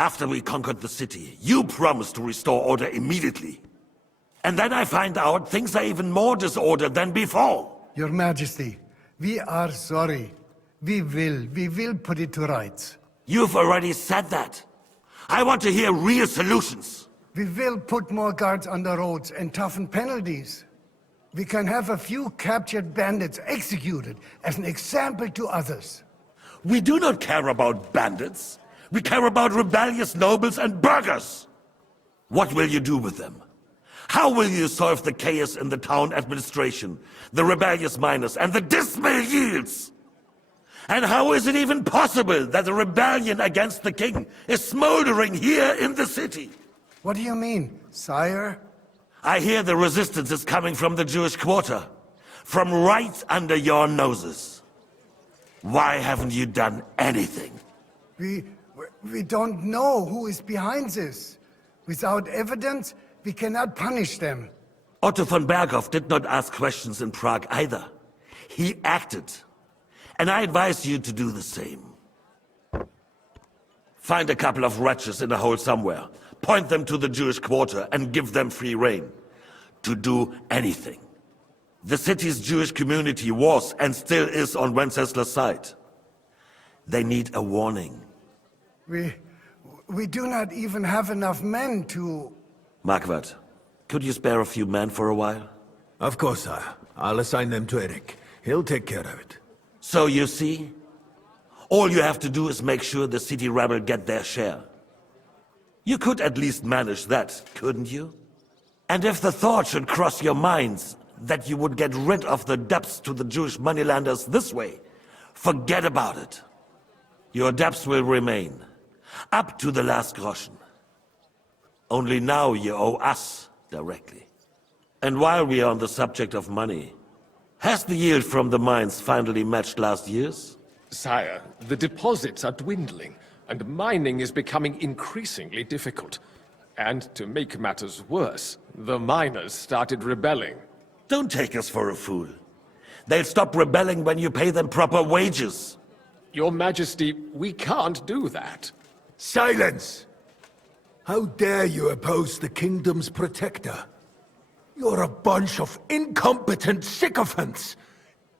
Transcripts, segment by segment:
After we conquered the city, you promised to restore order immediately. And then I find out things are even more disordered than before. Your Majesty, we are sorry. We will put it to rights. You've already said that. I want to hear real solutions. We will put more guards on the roads and toughen penalties. We can have a few captured bandits executed as an example to others. We do not care about bandits. We care about rebellious nobles and burghers. What will you do with them? How will you solve the chaos in the town administration, the rebellious miners, and the dismal yields? And how is it even possible that a rebellion against the king is smoldering here in the city? What do you mean, sire? I hear the resistance is coming from the Jewish quarter, from right under your noses. Why haven't you done anything? We don't know who is behind this. Without evidence, we cannot punish them. Otto von Berghoff did not ask questions in Prague either. He acted. And I advise you to do the same. Find a couple of wretches in a hole somewhere, point them to the Jewish quarter, and give them free rein to do anything. The city's Jewish community was and still is on Venceslas' side. They need a warning. We do not even have enough men to... Marquardt, could you spare a few men for a while? Of course, sire. I'll assign them to Eric. He'll take care of it. So you see, all you have to do is make sure the city rebel get their share. You could at least manage that, couldn't you? And if the thought should cross your minds that you would get rid of the debts to the Jewish moneylenders this way, forget about it. Your debts will remain, up to the last groschen. Only now you owe us directly. And while we are on the subject of money, has the yield from the mines finally matched last year's? Sire, the deposits are dwindling, and mining is becoming increasingly difficult. And to make matters worse, the miners started rebelling. Don't take us for a fool. They'll stop rebelling when you pay them proper wages. Your Majesty, we can't do that. Silence! How dare you oppose the kingdom's protector? You're a bunch of incompetent sycophants!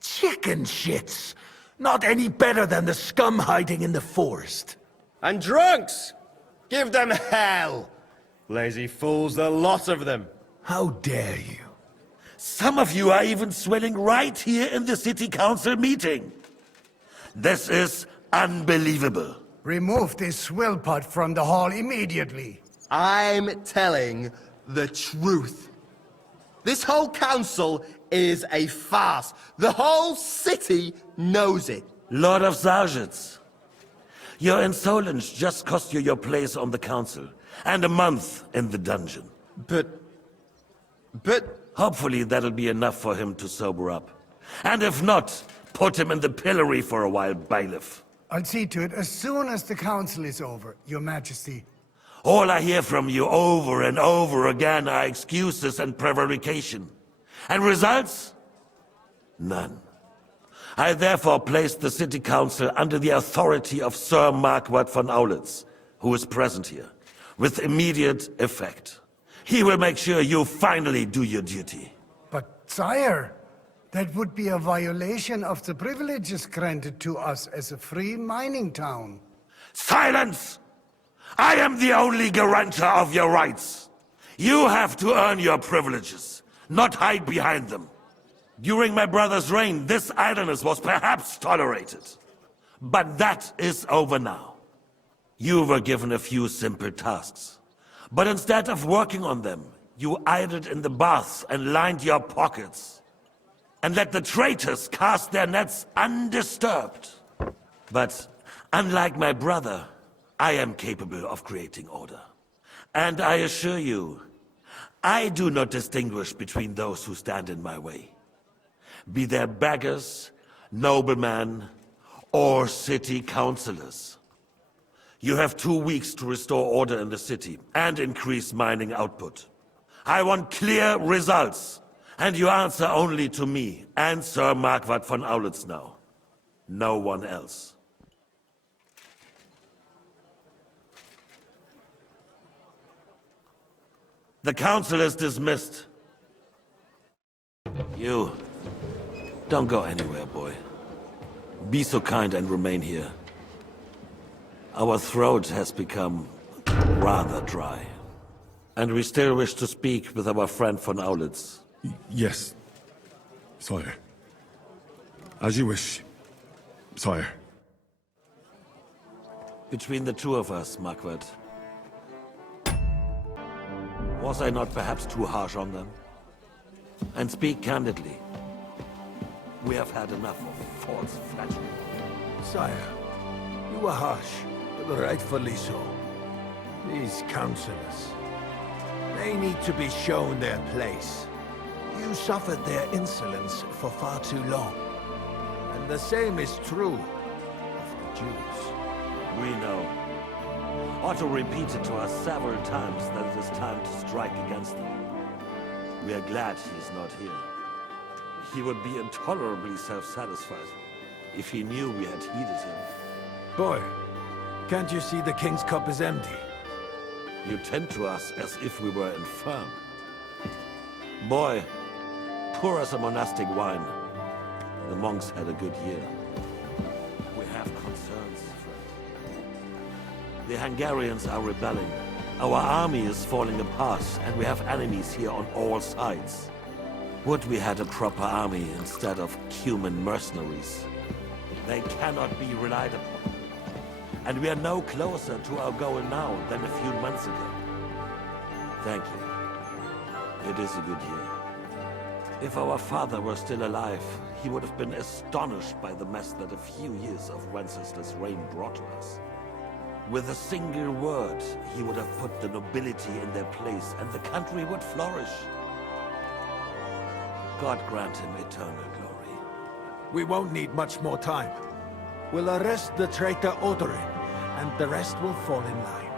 Chicken shits! Not any better than the scum hiding in the forest. And drunks! Give them hell! Lazy fools, the lot of them. How dare you? Some of you are even swelling right here in the city council meeting. This is unbelievable. Remove this swill pot from the hall immediately. I'm telling the truth. This whole council is a farce. The whole city knows it. Lord of Sargitz, your insolence just cost you your place on the council, and a month in the dungeon. But... Hopefully that'll be enough for him to sober up. And if not, put him in the pillory for a while, bailiff. I'll see to it as soon as the council is over, Your Majesty. All I hear from you over and over again are excuses and prevarication. And results? None. I therefore place the city council under the authority of Sir Marquardt von Aulitz, who is present here, with immediate effect. He will make sure you finally do your duty. But, sire, that would be a violation of the privileges granted to us as a free mining town. Silence! I am the only guarantor of your rights. You have to earn your privileges, not hide behind them. During my brother's reign, this idleness was perhaps tolerated. But that is over now. You were given a few simple tasks. But instead of working on them, you idled in the baths and lined your pockets. And let the traitors cast their nets undisturbed. But unlike my brother, I am capable of creating order. And I assure you, I do not distinguish between those who stand in my way. Be they beggars, noblemen, or city councillors. You have 2 weeks to restore order in the city and increase mining output. I want clear results, and you answer only to me and Sir Marquardt von Aulitz now. No one else. The council is dismissed. You... don't go anywhere, boy. Be so kind and remain here. Our throat has become rather dry. And we still wish to speak with our friend von Aulitz. Yes, sire. As you wish, sire. Between the two of us, Marquardt. Was I not perhaps too harsh on them? And speak candidly. We have had enough of false flattery. Sire, you were harsh, but rightfully so. These councillors, they need to be shown their place. You suffered their insolence for far too long. And the same is true of the Jews. We know. Otto repeated to us several times that it is time to strike against them. We are glad he's not here. He would be intolerably self-satisfied if he knew we had heeded him. Boy, can't you see the King's cup is empty? You tend to us as if we were infirm. Boy, pour us a monastic wine. The monks had a good year. We have concerns, friend. The Hungarians are rebelling. Our army is falling apart, and we have enemies here on all sides. Would we had a proper army instead of human mercenaries. They cannot be relied upon. And we are no closer to our goal now than a few months ago. Thank you. It is a good year. If our father were still alive, he would have been astonished by the mess that a few years of Venceslas' reign brought to us. With a single word, he would have put the nobility in their place, and the country would flourish. God grant him eternal glory. We won't need much more time. We'll arrest the traitor Odorin, and the rest will fall in line.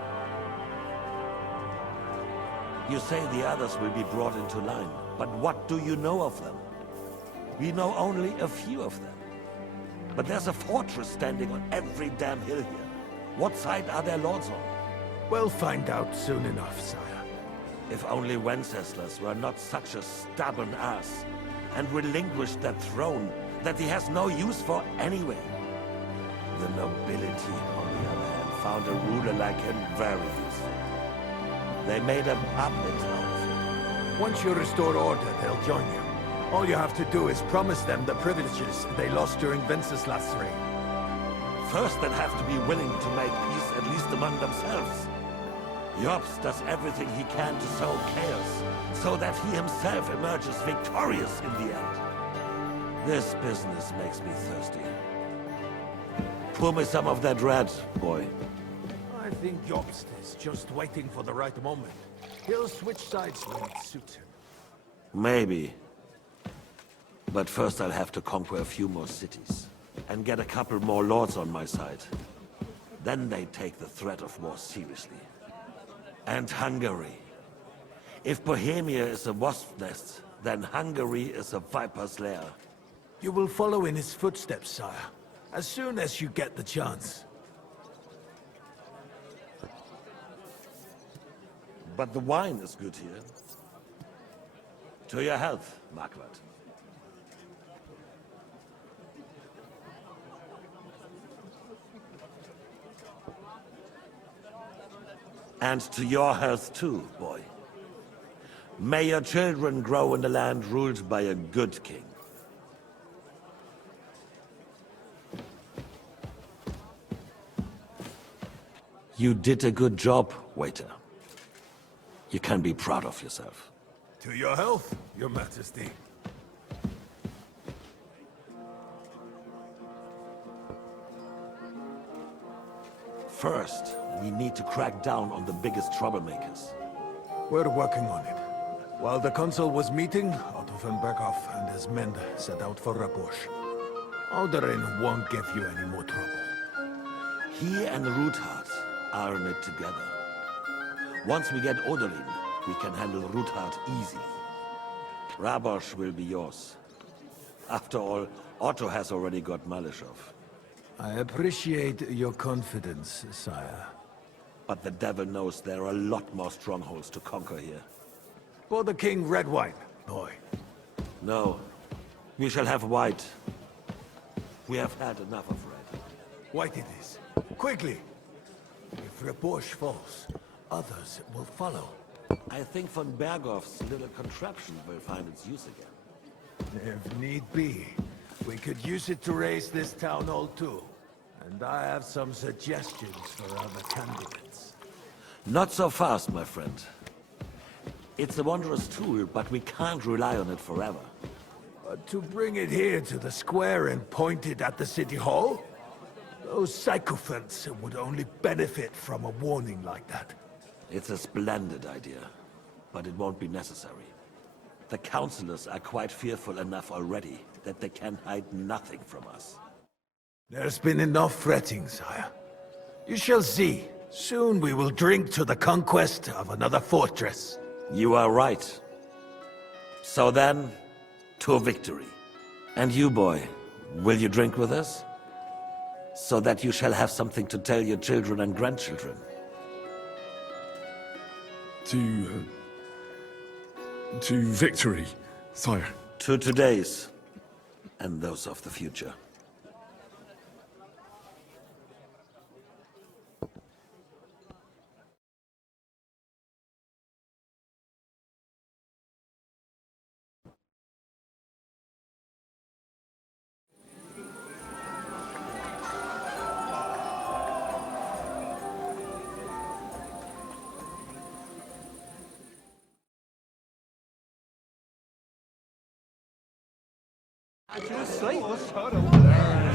You say the others will be brought into line, but what do you know of them? We know only a few of them. But there's a fortress standing on every damn hill here. What side are their lords on? We'll find out soon enough, sire. If only Venceslas were not such a stubborn ass, and relinquished that throne that he has no use for anyway. The nobility, on the other hand, found a ruler like him very useful. They made a puppet out of him. Once you restore order, they'll join you. All you have to do is promise them the privileges they lost during Venceslas' reign. First, they'll have to be willing to make peace, at least among themselves. Jobs does everything he can to sow chaos, so that he himself emerges victorious in the end. This business makes me thirsty. Pour me some of that red, boy. I think Jobst is just waiting for the right moment. He'll switch sides when it suits him. Maybe. But first I'll have to conquer a few more cities, and get a couple more lords on my side. Then they take the threat of war seriously. And Hungary. If Bohemia is a wasp nest, then Hungary is a viper's lair. You will follow in his footsteps, sire, as soon as you get the chance. But the wine is good here. To your health, Marquardt. And to your health too, boy. May your children grow in a land ruled by a good king. You did a good job, waiter. You can be proud of yourself. To your health, your majesty. First, we need to crack down on the biggest troublemakers. We're working on it. While the consul was meeting, Otto von Berghoff and his men set out for Rabosch. Odorin won't give you any more trouble. He and Ruthard are in it together. Once we get Odorin, we can handle Ruthard easily. Rabosch will be yours. After all, Otto has already got Malishov. I appreciate your confidence, sire. But the devil knows there are a lot more strongholds to conquer here. Pour the king red wine, boy. No. We shall have white. We have had enough of red. White it is. Quickly! If Reborsch falls, others will follow. I think von Berghoff's little contraption will find its use again. If need be, we could use it to raise this town hall too. And I have some suggestions for other candidates. Not so fast, my friend. It's a wondrous tool, but we can't rely on it forever. But to bring it here to the square and point it at the city hall? Those sycophants would only benefit from a warning like that. It's a splendid idea, but it won't be necessary. The councillors are quite fearful enough already that they can hide nothing from us. There's been enough fretting, sire. You shall see. Soon we will drink to the conquest of another fortress. You are right. So then, to victory. And you, boy, will you drink with us? So that you shall have something to tell your children and grandchildren. To victory, sire. To today's, and those of the future.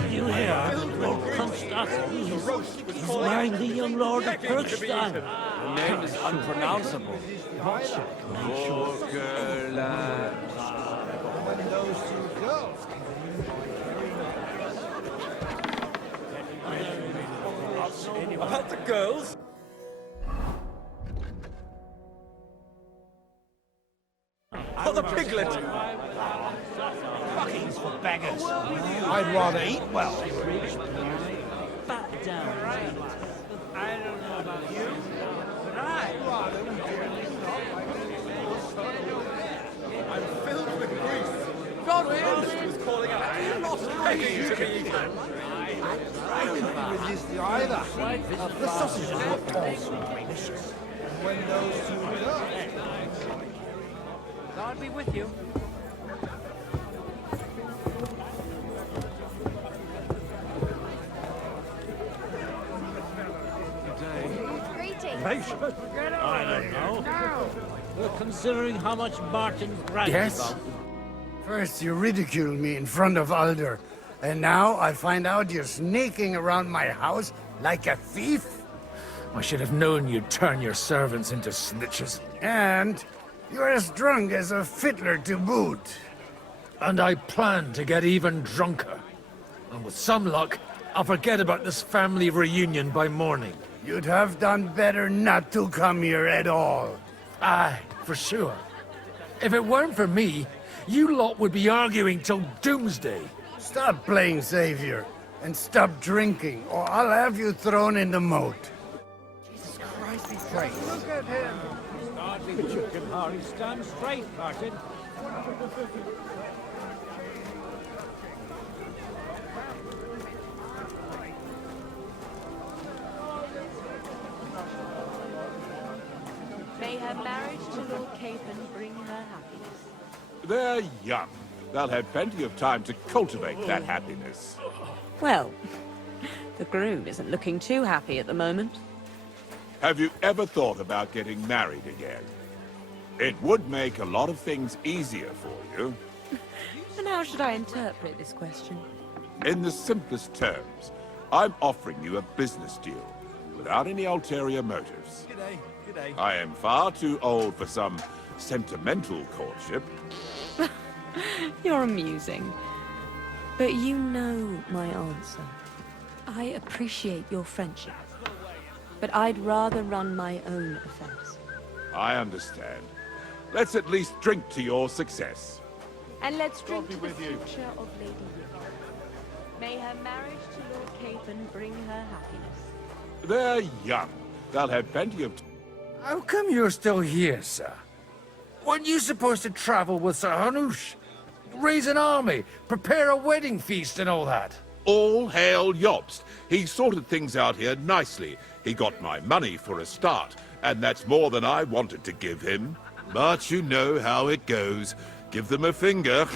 You hear? Lord Constantine is marrying the young Lord of Bergstein. The name is unpronounceable. About the girls? Oh, the piglet! Buckings for beggars. I'd rather eat well. Back down. I don't know about you, but I'd rather I'm filled with grief. God was calling out. I'm not begging to be eaten. I couldn't resist either. The sausages were also delicious. And when those two go, God be with you. I don't know. We're considering how much Martin's bragging about. First you ridicule me in front of Alder, and now I find out you're sneaking around my house like a thief? I should have known you'd turn your servants into snitches. And you're as drunk as a fiddler to boot. And I plan to get even drunker. And with some luck, I'll forget about this family reunion by morning. You'd have done better not to come here at all. Aye, for sure. If it weren't for me, you lot would be arguing till doomsday. Stop playing savior, and stop drinking, or I'll have you thrown in the moat. Jesus Christ, he's great. Look at him. Hardly the chicken, Harry. Stand straight, Martin. May her marriage to Lord Capon bring her happiness. They're young. They'll have plenty of time to cultivate that happiness. Well, the groom isn't looking too happy at the moment. Have you ever thought about getting married again? It would make a lot of things easier for you. And how should I interpret this question? In the simplest terms, I'm offering you a business deal, without any ulterior motives. G'day, g'day. I am far too old for some sentimental courtship. You're amusing. But you know my answer. I appreciate your friendship. But I'd rather run my own affairs. I understand. Let's at least drink to your success. And let's drink to the future of Lady River. May her marriage to Lord Capon bring her happiness. They're young. They'll have plenty of How come you're still here, sir? Weren't you supposed to travel with Sir Hanush? Raise an army, prepare a wedding feast and all that? All hail Jobst. He sorted things out here nicely. He got my money for a start, and that's more than I wanted to give him. But you know how it goes. Give them a finger.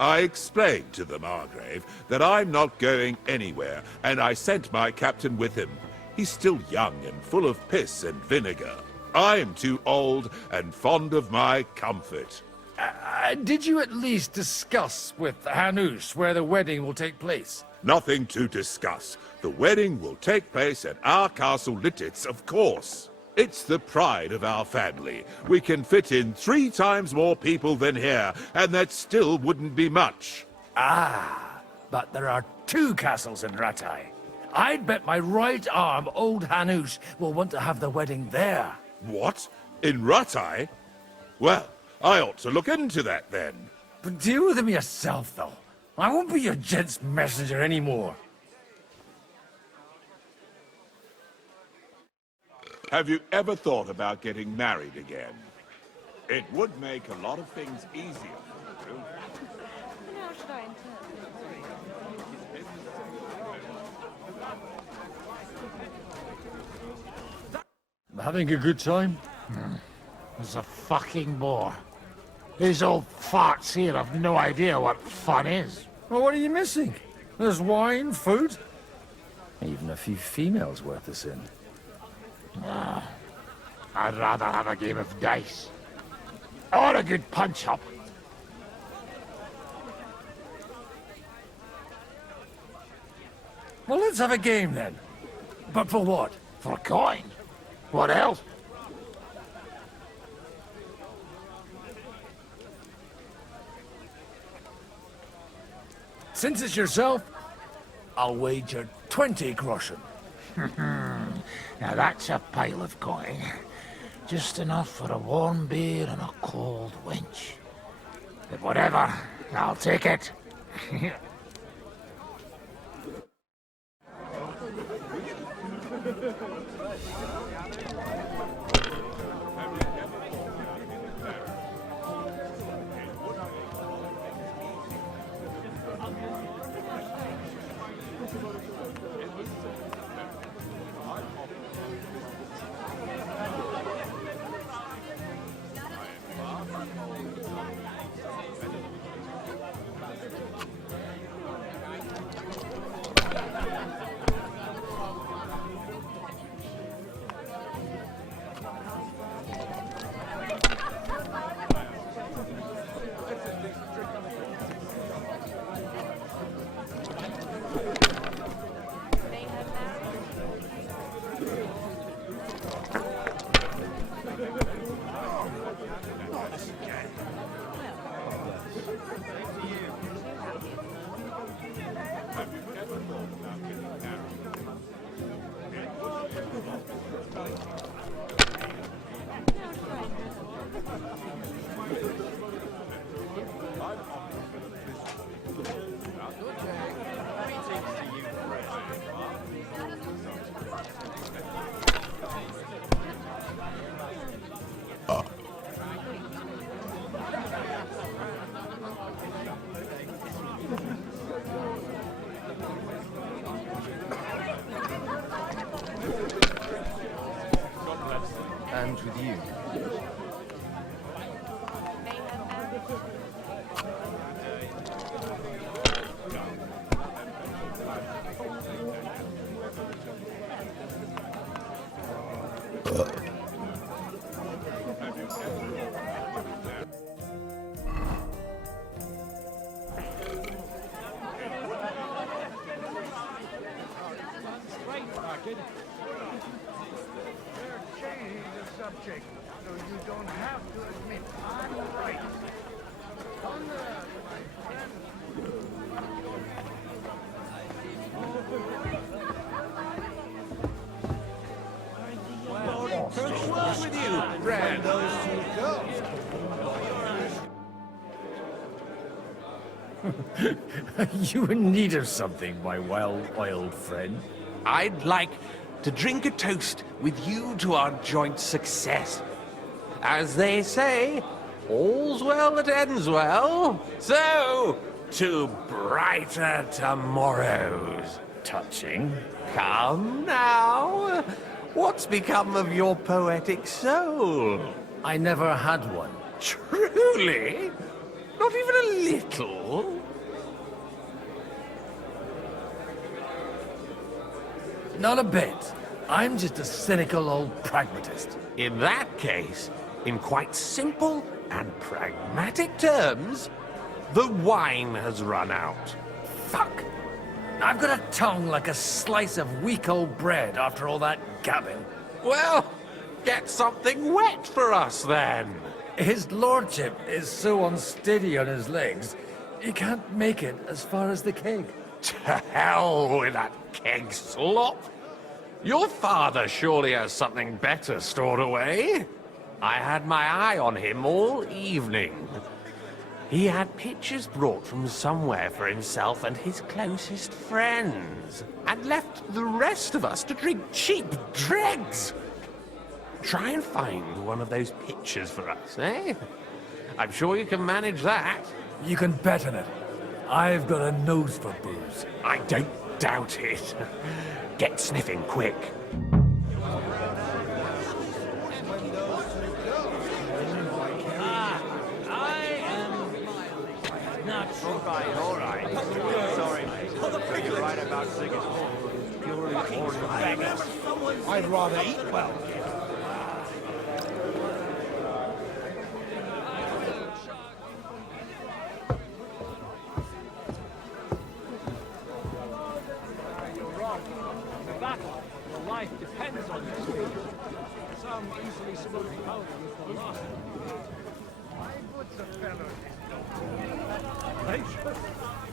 I explained to the Margrave that I'm not going anywhere, and I sent my captain with him. He's still young and full of piss and vinegar. I'm too old and fond of my comfort. Did you at least discuss with Hanush where the wedding will take place? Nothing to discuss. The wedding will take place at our castle Littitz, of course. It's the pride of our family. We can fit in 3 times more people than here, and that still wouldn't be much. Ah, but there are 2 castles in Rattay. I'd bet my right arm old Hanush will want to have the wedding there. What? In Rattay? Well, I ought to look into that then. But deal with him yourself, though. I won't be your gent's messenger anymore. Have you ever thought about getting married again? It would make a lot of things easier for you. How should I interpret? Having a good time? It's a fucking bore. These old farts here have no idea what fun is. Well, what are you missing? There's wine, food, even a few females worth the sin. I'd rather have a game of dice. Or a good punch-up. Well, let's have a game then. But for what? For a coin. What else? Since it's yourself, I'll wager 20 groschen. Now that's a pile of coin. Just enough for a warm beer and a cold wench. But whatever, I'll take it. And with you. Subject, so you don't have to admit I'm right. Honor, my friend. What's with you, Brad? Those 2 girls. You in need of something, my wild friend? I'd like to drink a toast with you to our joint success. As they say, all's well that ends well. So, to brighter tomorrows. Touching. Come now. What's become of your poetic soul? I never had one. Truly? Not even a little? Not a bit. I'm just a cynical old pragmatist. In that case, in quite simple and pragmatic terms, the wine has run out. Fuck! I've got a tongue like a slice of weak old bread after all that gabbing. Well, get something wet for us then. His lordship is so unsteady on his legs, he can't make it as far as the keg. To hell with that keg slop. Your father surely has something better stored away. I had my eye on him all evening. He had pictures brought from somewhere for himself and his closest friends, and left the rest of us to drink cheap dregs. Try and find one of those pictures for us, eh? I'm sure you can manage that. You can bet on it. I've got a nose for booze. I don't doubt it. Get sniffing quick. Not sure. All right. Sorry. You're right about cigarettes. I'd rather eat well. You're wrong. In a battle, your life depends on your speed. Some easily smoking powder is the loss. Why would the fellow gracious.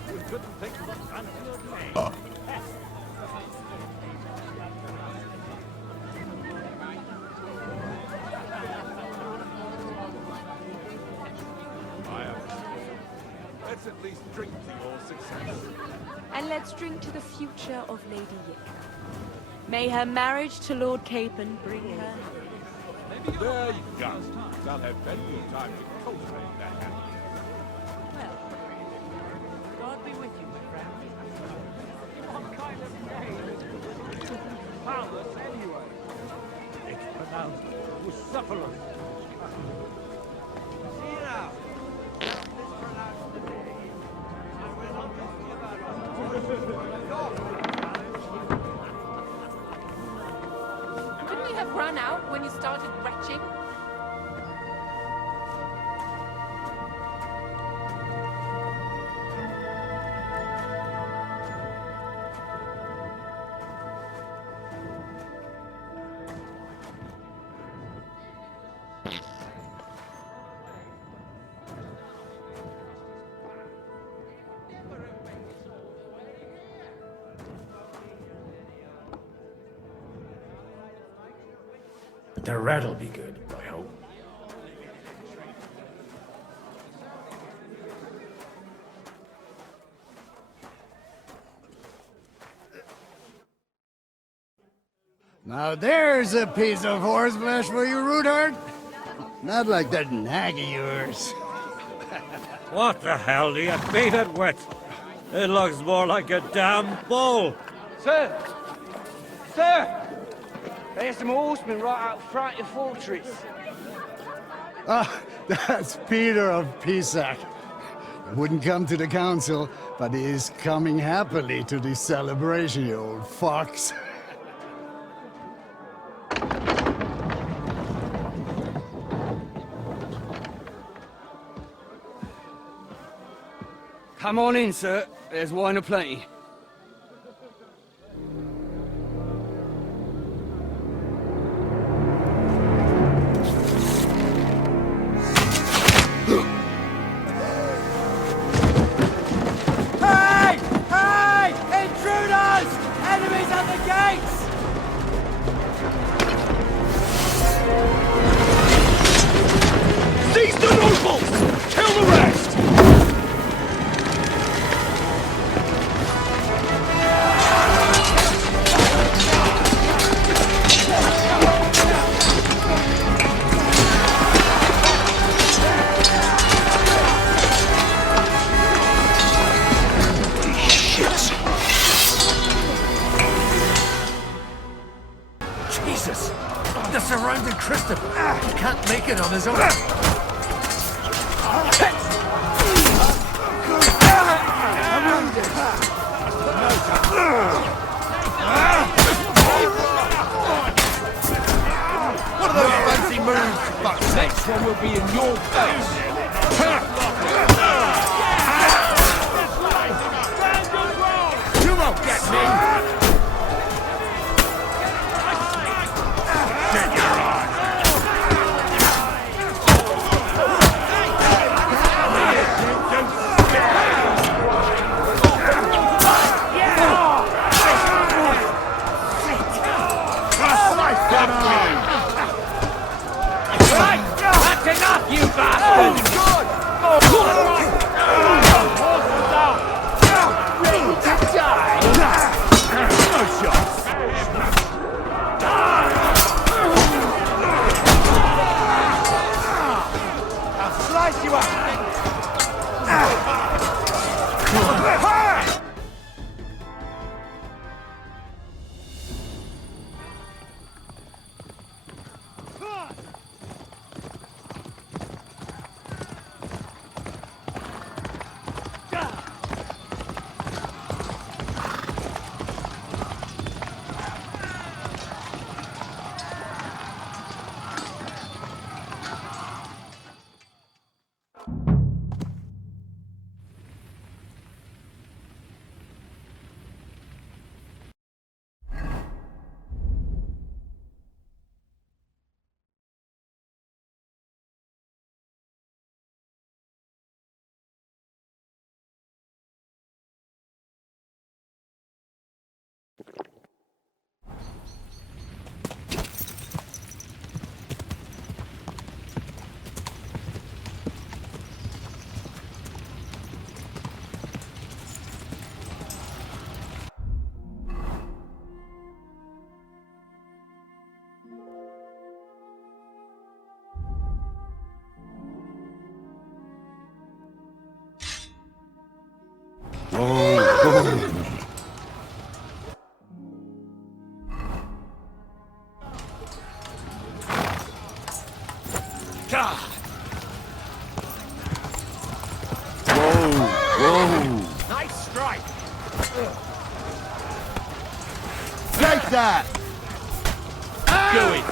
We couldn't think of a fancier name. Let's at least drink to your success. And let's drink to the future of Lady Yip. May her marriage to Lord Capon bring her... There you go. They'll have plenty of time to cultivate that happiness. Well, God be with you, my friend. What kind of name is Paulus anyway? It's pronounced Bucephalus. See now. Mispronounced the name. I will not be about Couldn't you have run out when you started retching? The red'll be good, I hope. Now there's a piece of horseflesh for you, Rootard. Not like that nag of yours. What the hell do you beat it with? It looks more like a damn bull. Sir! Sir! There's some horsemen right out front of the fortress. Ah, that's Peter of Pisac. Wouldn't come to the council, but he is coming happily to the celebration, you old fox. Come on in, sir. There's wine aplenty. Hey! Hey! Intruders! Enemies at the gates! Seize the nobles! Kill the rest! taken on his own. What are those fancy moves, for fuck's sake? Next one will be in your face. You won't get me. That's enough, you bastard! Horses out! Ready to die? No shots! I'll slice you up! Nice strike. Take that! Do it.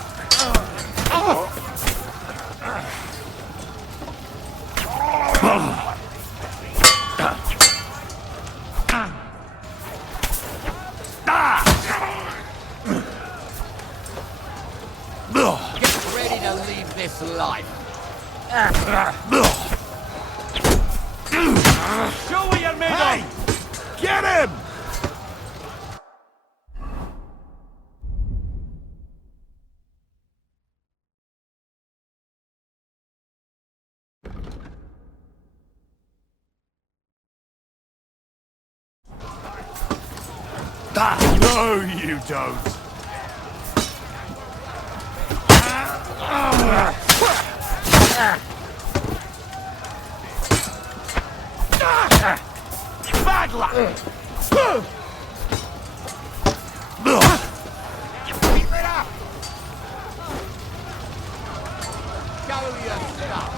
Get ready to leave this life. Show what you're made of. Get him! No, you don't. Bad luck. Keep it up. Show your stuff.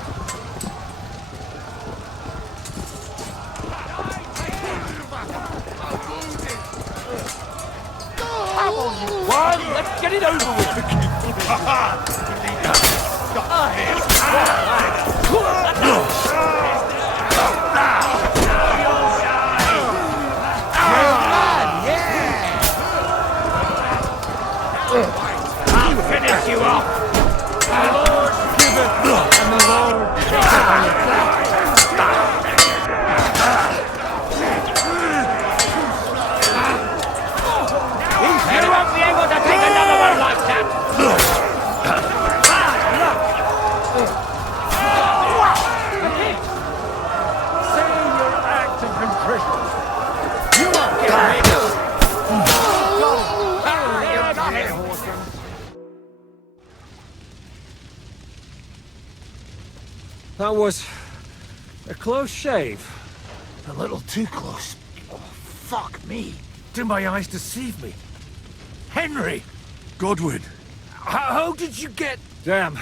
Come on, you one. Let's get it over with. I'll finish you off. The Lord giveth, and the Lord taketh. You won't be able to take another one like that. Say your act of contrition. You won't get me. That was a close shave. A little too close. Oh, fuck me. Do my eyes deceive me? Henry! Godwin. How did you get... Damn.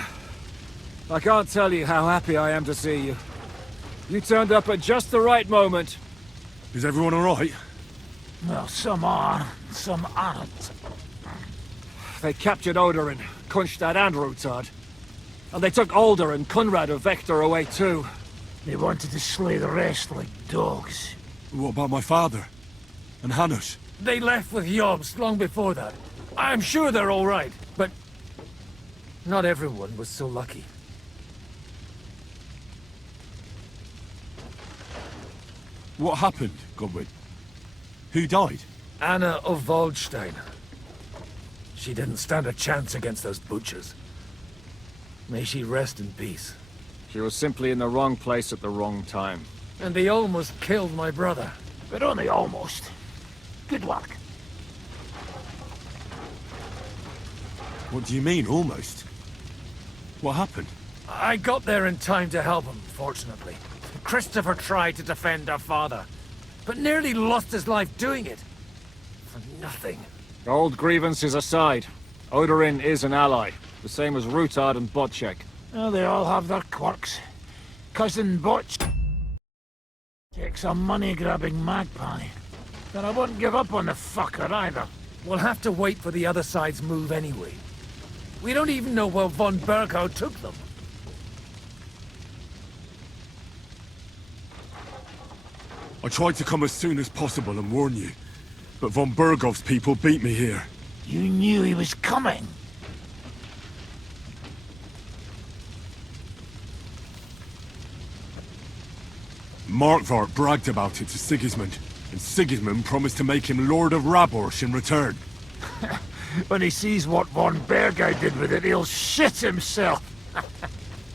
I can't tell you how happy I am to see you. You turned up at just the right moment. Is everyone alright? Well, some are, some aren't. They captured Odorin, Kunstad and Rutard. And they took Alder and Kunrad of Vector away too. They wanted to slay the rest like dogs. What about my father? And Hanush? They left with Jobst long before that. I'm sure they're all right, but not everyone was so lucky. What happened, Godwin? Who died? Anna of Waldstein. She didn't stand a chance against those butchers. May she rest in peace. She was simply in the wrong place at the wrong time. And they almost killed my brother. But only almost. Good work. What do you mean, almost? What happened? I got there in time to help him, fortunately. Christopher tried to defend our father, but nearly lost his life doing it. For nothing. Old grievances aside, Odorin is an ally, the same as Rutard and Bocek. Oh, they all have their quirks. Cousin Bocek's a money-grabbing magpie. But I wouldn't give up on the fucker either. We'll have to wait for the other side's move anyway. We don't even know where von Bergau took them. I tried to come as soon as possible and warn you, but von Bergov's people beat me here. You knew he was coming. Markvart bragged about it to Sigismund, and Sigismund promised to make him Lord of Raborsch in return. When he sees what von Bergau did with it, he'll shit himself.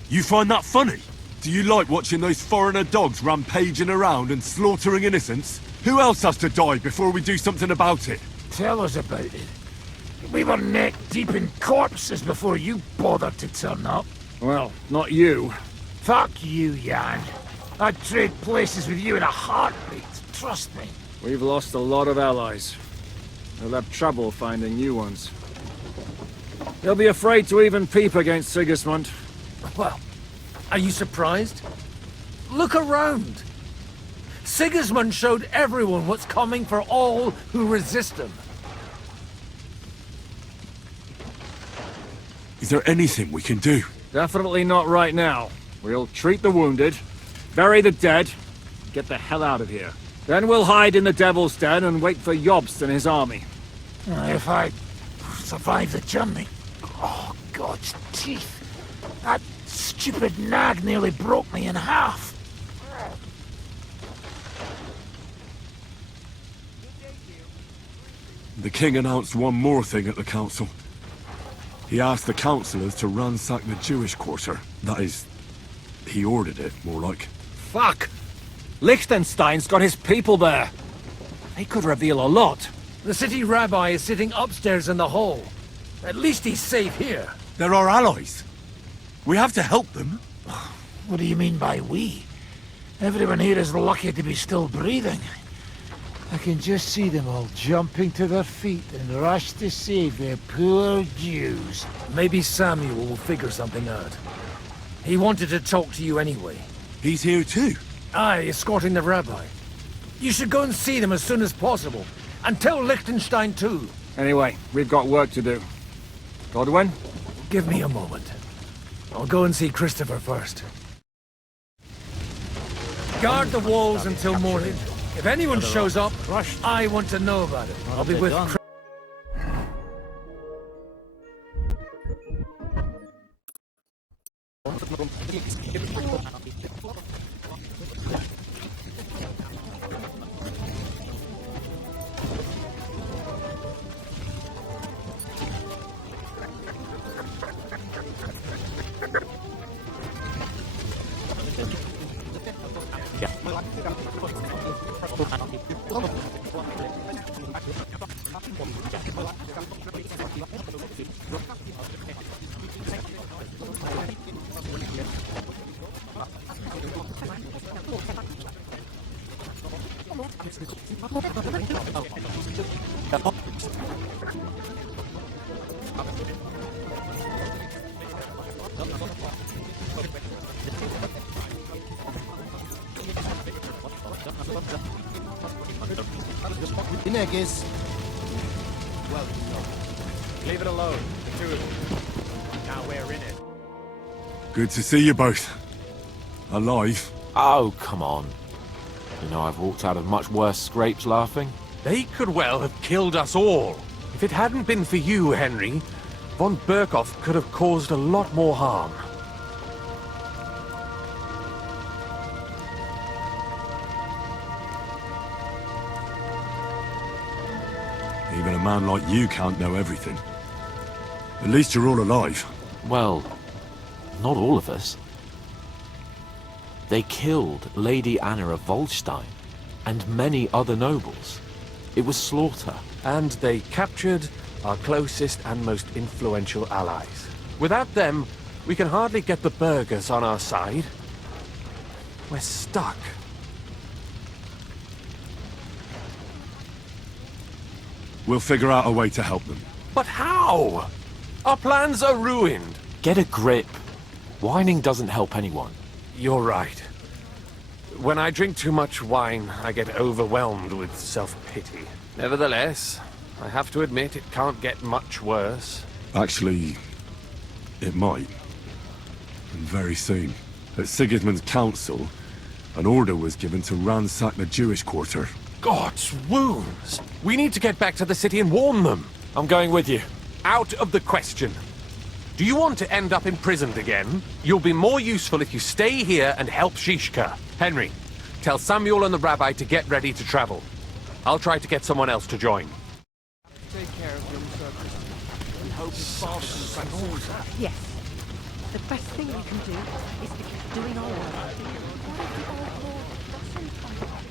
You find that funny? Do you like watching those foreigner dogs rampaging around and slaughtering innocents? Who else has to die before we do something about it? Tell us about it. We were neck deep in corpses before you bothered to turn up. Well, not you. Fuck you, Jan. I'd trade places with you in a heartbeat, trust me. We've lost a lot of allies. We'll have trouble finding new ones. They'll be afraid to even peep against Sigismund. Well, are you surprised? Look around. Sigismund showed everyone what's coming for all who resist him. Is there anything we can do? Definitely not right now. We'll treat the wounded, bury the dead, get the hell out of here. Then we'll hide in the Devil's Den and wait for Jobst and his army. If I survive the journey... Oh, God's teeth. That stupid nag nearly broke me in half. The king announced one more thing at the council. He asked the councillors to ransack the Jewish quarter. That is, he ordered it, more like. Fuck! Liechtenstein's got his people there. They could reveal a lot. The city rabbi is sitting upstairs in the hall. At least he's safe here. They're our allies. We have to help them. What do you mean by we? Everyone here is lucky to be still breathing. I can just see them all jumping to their feet and rush to save their poor Jews. Maybe Samuel will figure something out. He wanted to talk to you anyway. He's here too? Aye, escorting the rabbi. You should go and see them as soon as possible. And tell Liechtenstein too. Anyway, we've got work to do. Godwin? Give me a moment. I'll go and see Christopher first. Guard the walls until morning. If anyone shows up, I want to know about it. I'll be with Chris. Inegis. Well, leave it alone. The two of you. Now we're in it. Good to see you both. Alive. Oh, come on. You know, I've walked out of much worse scrapes laughing. They could well have killed us all. If it hadn't been for you, Henry, von Berkhoff could have caused a lot more harm. Even a man like you can't know everything. At least you're all alive. Well, not all of us. They killed Lady Anna of Volstein and many other nobles. It was slaughter. And they captured our closest and most influential allies. Without them, we can hardly get the burghers on our side. We're stuck. We'll figure out a way to help them. But how? Our plans are ruined. Get a grip. Whining doesn't help anyone. You're right. When I drink too much wine, I get overwhelmed with self-pity. Nevertheless, I have to admit it can't get much worse. Actually, it might. And very soon. At Sigismund's council, an order was given to ransack the Jewish quarter. God's wounds! We need to get back to the city and warn them. I'm going with you. Out of the question. Do you want to end up imprisoned again? You'll be more useful if you stay here and help Shishka. Henry, tell Samuel and the rabbi to get ready to travel. I'll try to get someone else to join. Take care of young Sir and hope his father comes back soon. Yes. The best thing we can do is to keep doing our work. What if the old lord doesn't come back?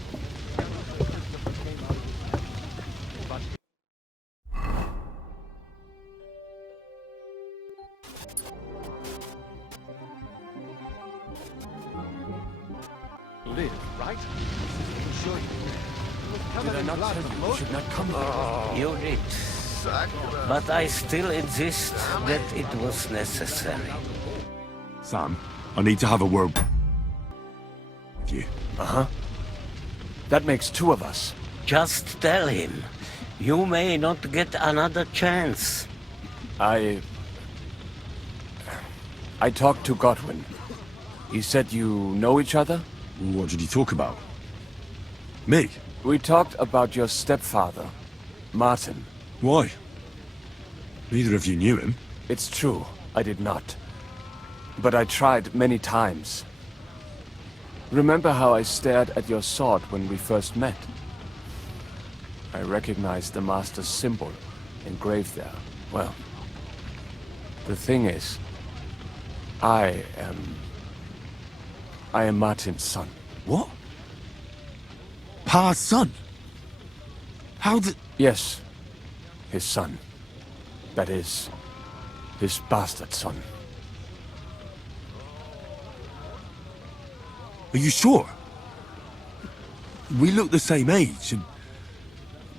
Live, right? Sure you Did I not tell you you should not come here? You did. But I still insist that it was necessary. Sam, I need to have a word with you. Uh-huh. That makes two of us. Just tell him. You may not get another chance. I talked to Godwin. He said you know each other? What did you talk about? Me? We talked about your stepfather, Martin. Why? Neither of you knew him. It's true, I did not. But I tried many times. Remember how I stared at your sword when we first met? I recognized the Master's symbol engraved there. Well, the thing is, I am Martin's son. What? Pa's son? How did... Yes, his son. That is, his bastard son. Are you sure? We look the same age, and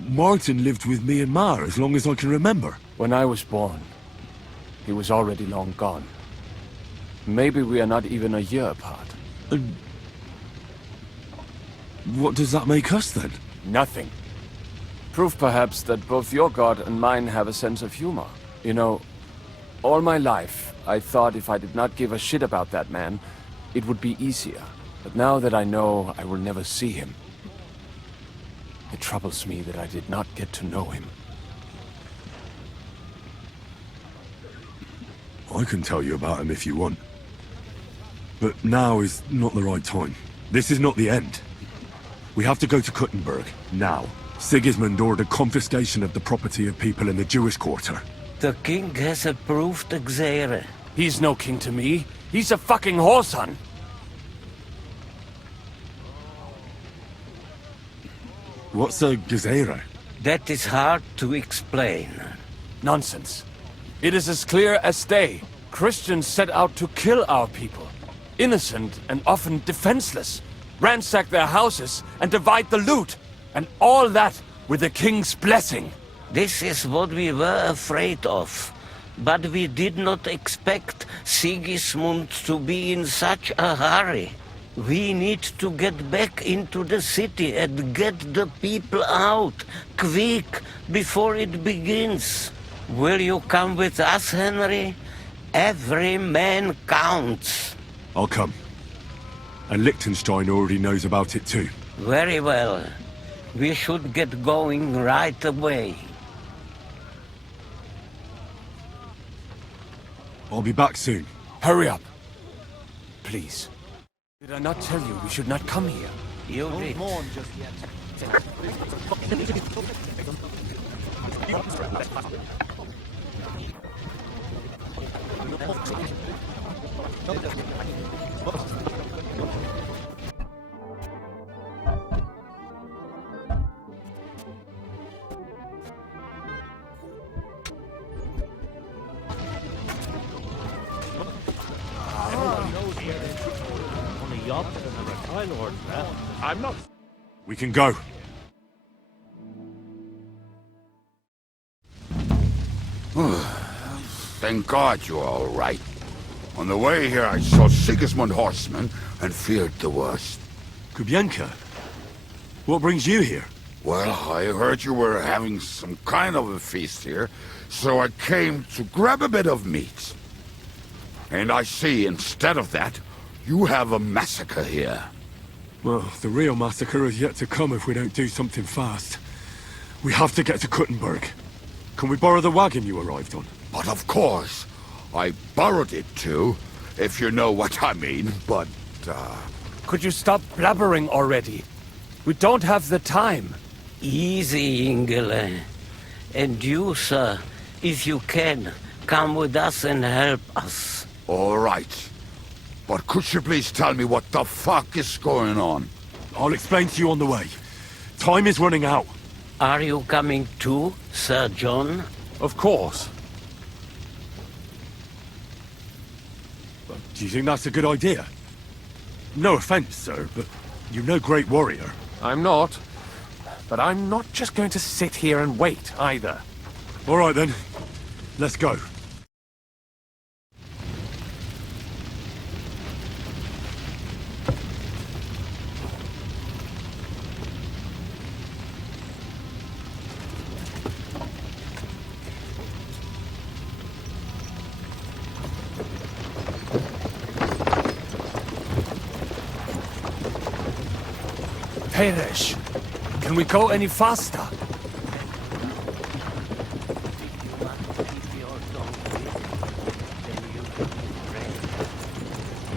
Martin lived with me and Ma as long as I can remember. When I was born, he was already long gone. Maybe we are not even a year apart. And what does that make us then? Nothing. Proof perhaps that both your god and mine have a sense of humor. You know, all my life, I thought if I did not give a shit about that man, it would be easier. But now that I know I will never see him, it troubles me that I did not get to know him. I can tell you about him if you want. But now is not the right time. This is not the end. We have to go to Kuttenberg, now. Sigismund ordered confiscation of the property of people in the Jewish quarter. The king has approved Xere. He's no king to me. He's a fucking whoreson. What's a Gezerah? That is hard to explain. Nonsense. It is as clear as day. Christians set out to kill our people. Innocent and often defenseless. Ransack their houses and divide the loot. And all that with the king's blessing. This is what we were afraid of. But we did not expect Sigismund to be in such a hurry. We need to get back into the city and get the people out, quick, before it begins. Will you come with us, Henry? Every man counts. I'll come. And Liechtenstein already knows about it too. Very well. We should get going right away. I'll be back soon. Hurry up. Please. Did I not tell you we should not come here? You did. Mourn just yet. I'm not... We can go. Thank God you're all right. On the way here, I saw Sigismund horsemen and feared the worst. Kubienka? What brings you here? Well, I heard you were having some kind of a feast here, so I came to grab a bit of meat. And I see, instead of that, you have a massacre here. Well, the real massacre is yet to come if we don't do something fast. We have to get to Kuttenberg. Can we borrow the wagon you arrived on? But of course, I borrowed it too, if you know what I mean, but, Could you stop blabbering already? We don't have the time. Easy, Ingele. And you, sir, if you can, come with us and help us. All right. But could you please tell me what the fuck is going on? I'll explain to you on the way. Time is running out. Are you coming too, Sir John? Of course. Do you think that's a good idea? No offense, sir, but you're no great warrior. I'm not. But I'm not just going to sit here and wait, either. All right, then. Let's go. Peresh, can we go any faster?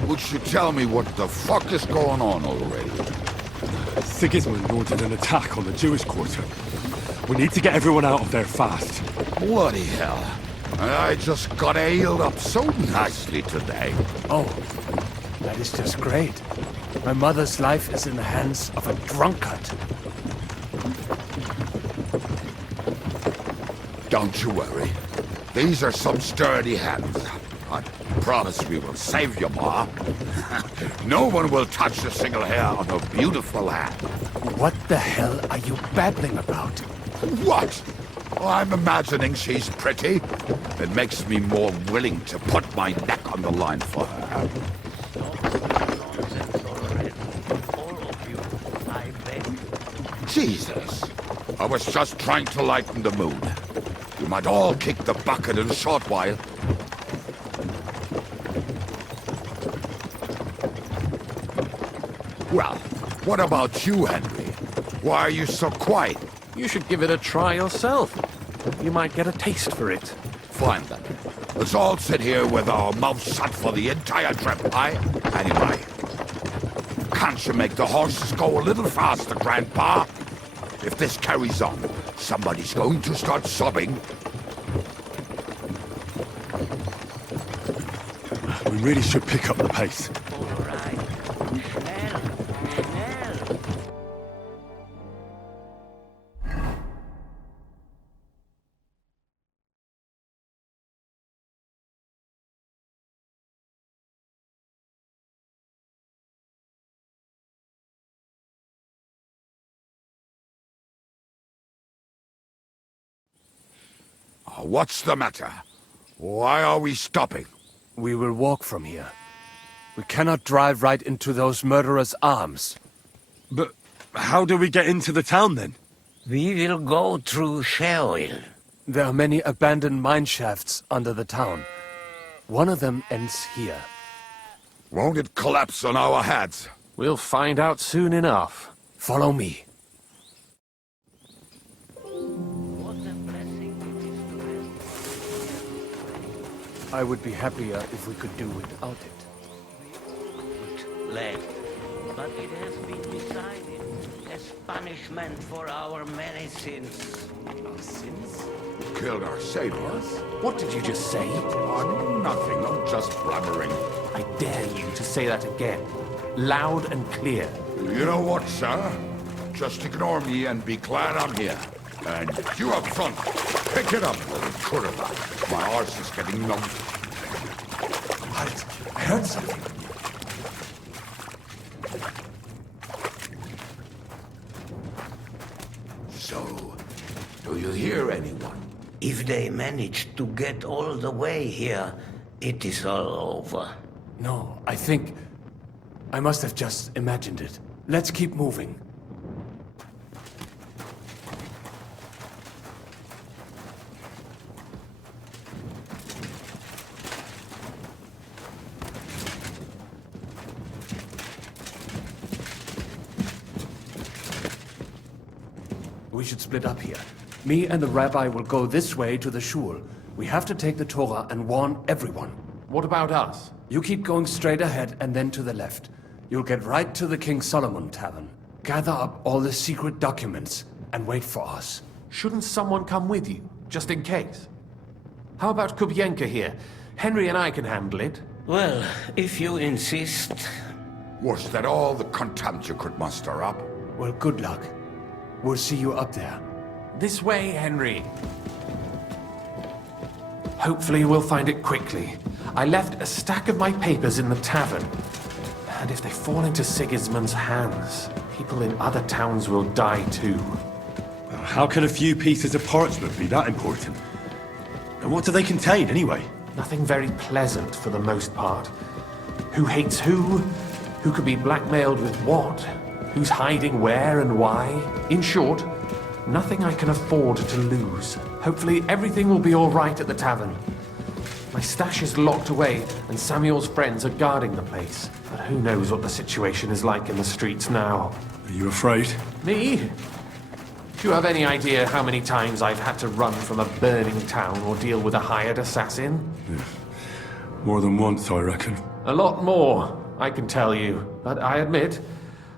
Would you tell me what the fuck is going on already? Sigismund ordered an attack on the Jewish quarter. We need to get everyone out of there fast. Bloody hell. I just got ailed up so nicely today. Oh, that is just great. My mother's life is in the hands of a drunkard. Don't you worry. These are some sturdy hands. I promise we will save you, Ma. No one will touch a single hair on her beautiful head. What the hell are you babbling about? What? Oh, I'm imagining she's pretty. It makes me more willing to put my neck on the line for her. Jesus. I was just trying to lighten the mood. You might all kick the bucket in a short while. Well, what about you, Henry? Why are you so quiet? You should give it a try yourself. You might get a taste for it. Fine then. Let's all sit here with our mouths shut for the entire trip, aye? Anyway, can't you make the horses go a little faster, Grandpa? If this carries on, somebody's going to start sobbing. We really should pick up the pace. What's the matter? Why are we stopping? We will walk from here. We cannot drive right into those murderers' arms. But how do we get into the town then? We will go through Sheol. There are many abandoned mine shafts under the town. One of them ends here. Won't it collapse on our heads? We'll find out soon enough. Follow me. I would be happier if we could do without it. Left, but it has been decided as punishment for our many sins. Our sins? Killed our saviors. What did you just say? Oh, nothing. I'm just blabbering. I dare you to say that again. Loud and clear. You know what, sir? Just ignore me and be glad I'm here. And you up front, pick it up, little curva. My arse is getting numb. Halt! I heard something. So, do you hear anyone? If they manage to get all the way here, it is all over. No, I think... I must have just imagined it. Let's keep moving. We should split up here. Me and the rabbi will go this way to the shul. We have to take the Torah and warn everyone. What about us? You keep going straight ahead and then to the left. You'll get right to the King Solomon Tavern. Gather up all the secret documents and wait for us. Shouldn't someone come with you, just in case? How about Kubienka here? Henry and I can handle it. Well, if you insist. Was that all the contempt you could muster up? Well, good luck. We'll see you up there. This way, Henry. Hopefully we'll find it quickly. I left a stack of my papers in the tavern. And if they fall into Sigismund's hands, people in other towns will die too. How can a few pieces of parchment be that important? And what do they contain, anyway? Nothing very pleasant for the most part. Who hates who? Who could be blackmailed with what? Who's hiding where and why? In short, nothing I can afford to lose. Hopefully everything will be all right at the tavern. My stash is locked away, and Samuel's friends are guarding the place. But who knows what the situation is like in the streets now. Are you afraid? Me? Do you have any idea how many times I've had to run from a burning town or deal with a hired assassin? Yeah. More than once, I reckon. A lot more, I can tell you. But I admit,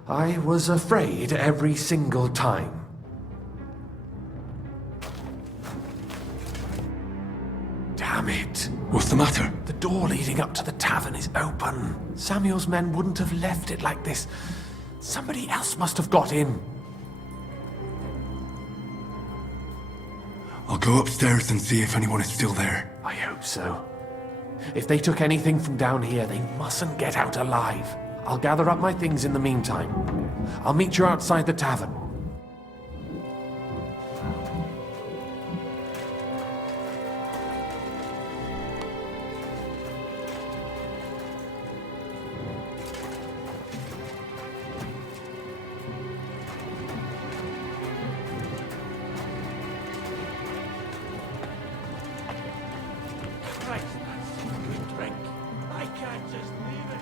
I was afraid every single time. Damn it! What's the matter? The door leading up to the tavern is open. Samuel's men wouldn't have left it like this. Somebody else must have got in. I'll go upstairs and see if anyone is still there. I hope so. If they took anything from down here, they mustn't get out alive. I'll gather up my things in the meantime. I'll meet you outside the tavern. Christ, that's a good drink. I can't just leave it.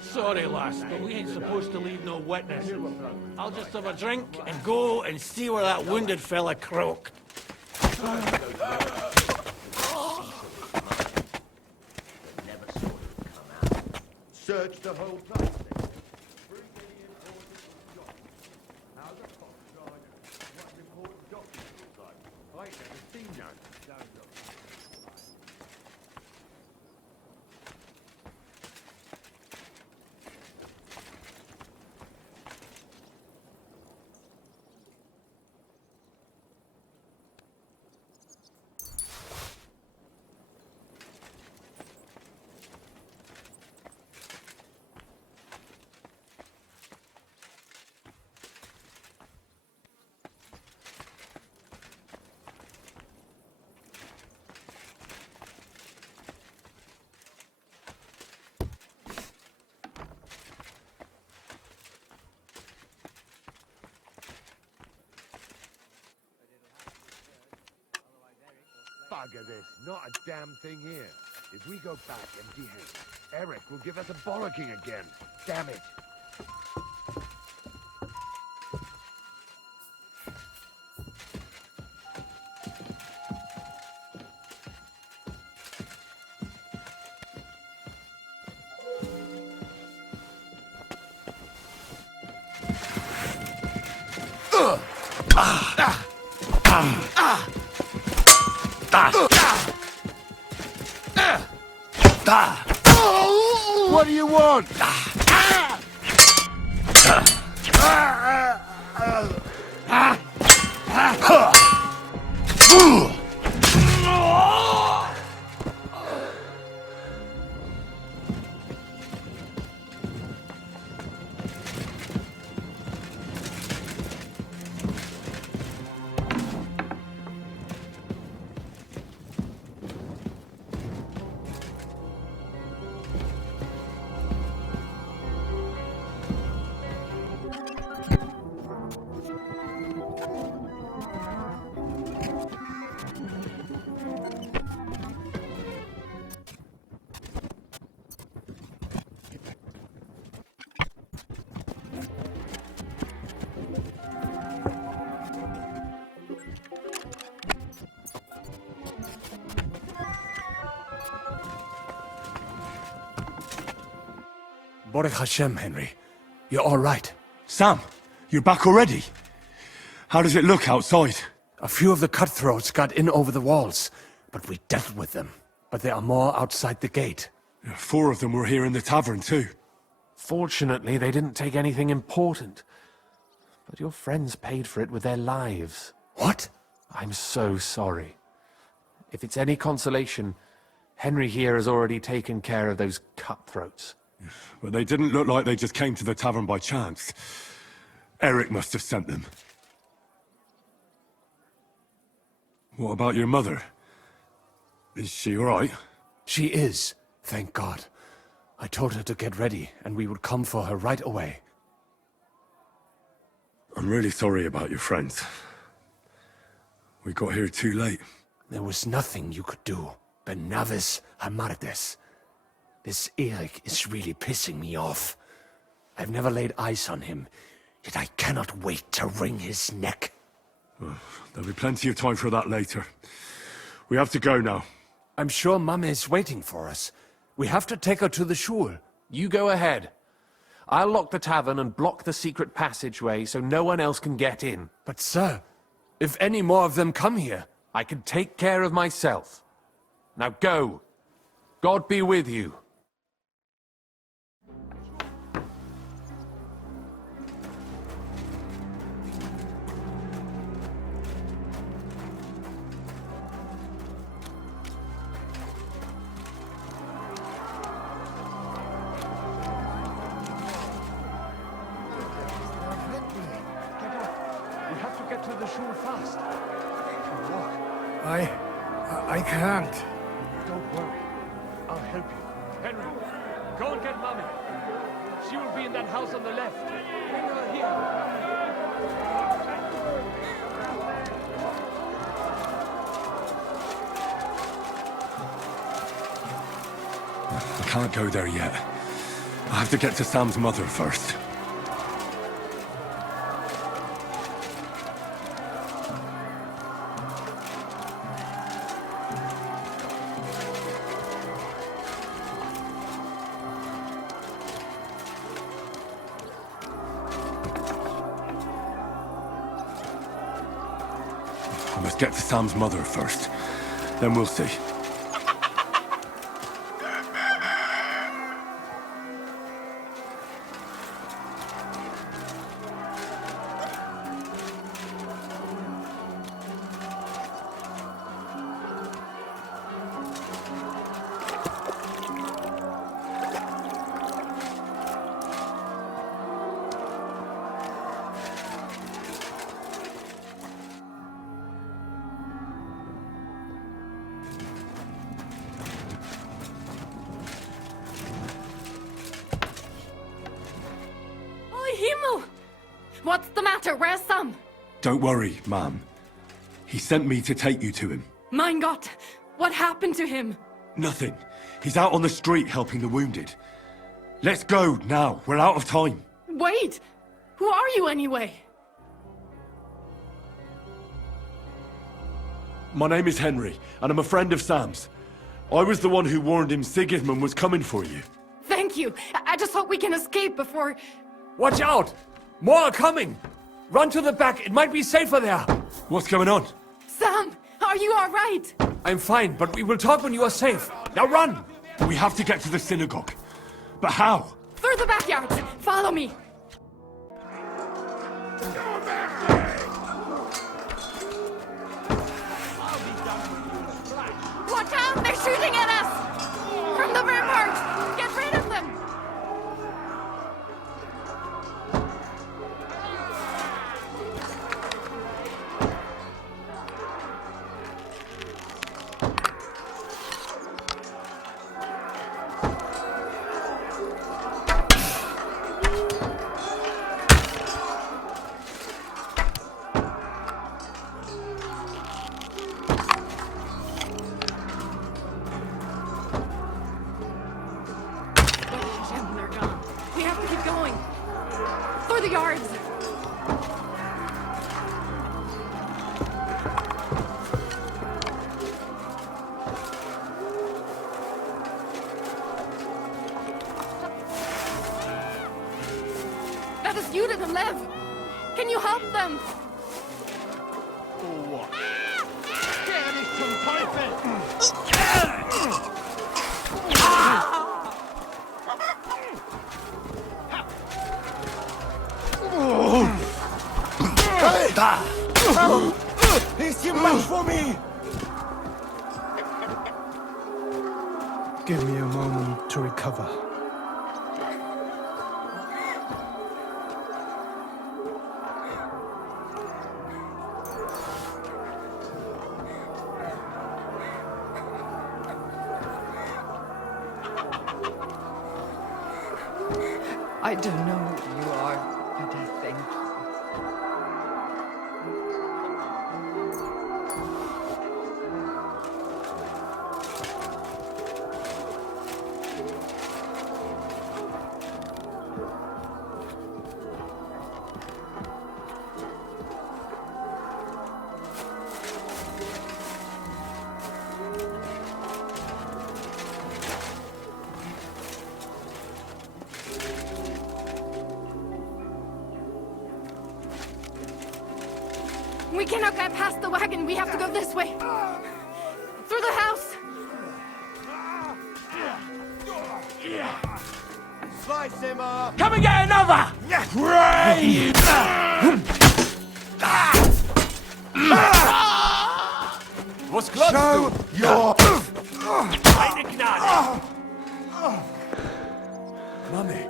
Sorry, lass, but we ain't supposed to leave no witness. I'll just have a drink and go and see where that wounded fella croaked. Search the whole place. Bugger this, not a damn thing here. If we go back empty-handed, Eric will give us a bollocking again. Damn it. What do you want? Baruch Hashem, Henry. You're all right. Sam, you're back already? How does it look outside? A few of the cutthroats got in over the walls, but we dealt with them. But there are more outside the gate. 4 of them were here in the tavern too. Fortunately, they didn't take anything important. But your friends paid for it with their lives. What? I'm so sorry. If it's any consolation, Henry here has already taken care of those cutthroats. But they didn't look like they just came to the tavern by chance. Eric must have sent them. What about your mother? Is she all right? She is, thank God. I told her to get ready, and we would come for her right away. I'm really sorry about your friends. We got here too late. There was nothing you could do. Benavis Hamardes. This Eric is really pissing me off. I've never laid eyes on him, yet I cannot wait to wring his neck. Well, there'll be plenty of time for that later. We have to go now. I'm sure Mama is waiting for us. We have to take her to the shul. You go ahead. I'll lock the tavern and block the secret passageway so no one else can get in. But sir, if any more of them come here... I can take care of myself. Now go. God be with you. We have to get to the shul fast. Walk. I can't. Don't worry. I'll help you. Henry, go and get Mommy. She will be in that house on the left. Bring her here. I can't go there yet. I have to get to Sam's mother first. I must get to Sam's mother first. Then we'll see. What's the matter? Where's Sam? Don't worry, ma'am. He sent me to take you to him. Mein Gott! What happened to him? Nothing. He's out on the street helping the wounded. Let's go, now. We're out of time. Wait! Who are you anyway? My name is Henry, and I'm a friend of Sam's. I was the one who warned him Sigismund was coming for you. Thank you. I just hope we can escape before... Watch out! More are coming! Run to the back, it might be safer there! What's going on? Sam, are you alright? I'm fine, but we will talk when you are safe. Now run! We have to get to the synagogue. But how? Through the backyards. Follow me. Watch out! They're shooting at us! From the ramparts! Get rid of them! Can you help them? He's too much for me! Give me a moment to recover. I don't know who you are, but I thank you. We cannot get past the wagon. We have to go this way. Through the house. Slice him up! Come and get another! Great! Was glaubst Show du? your... Eine Gnade! Mummy,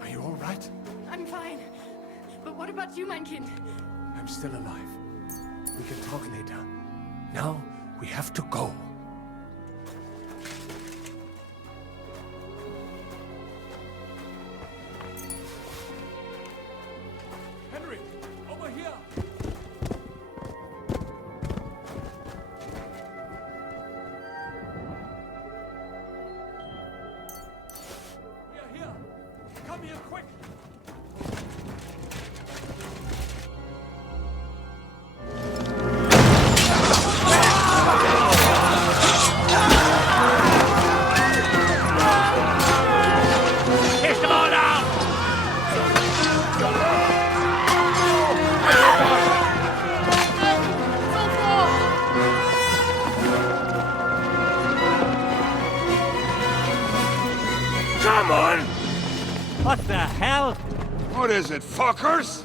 are you all right? I'm fine. But what about you, mein Kind? I'm still alive. We can talk later. Now, we have to go. Henry, over here! We are here! Come here, quick! Come on! What the hell? What is it, fuckers?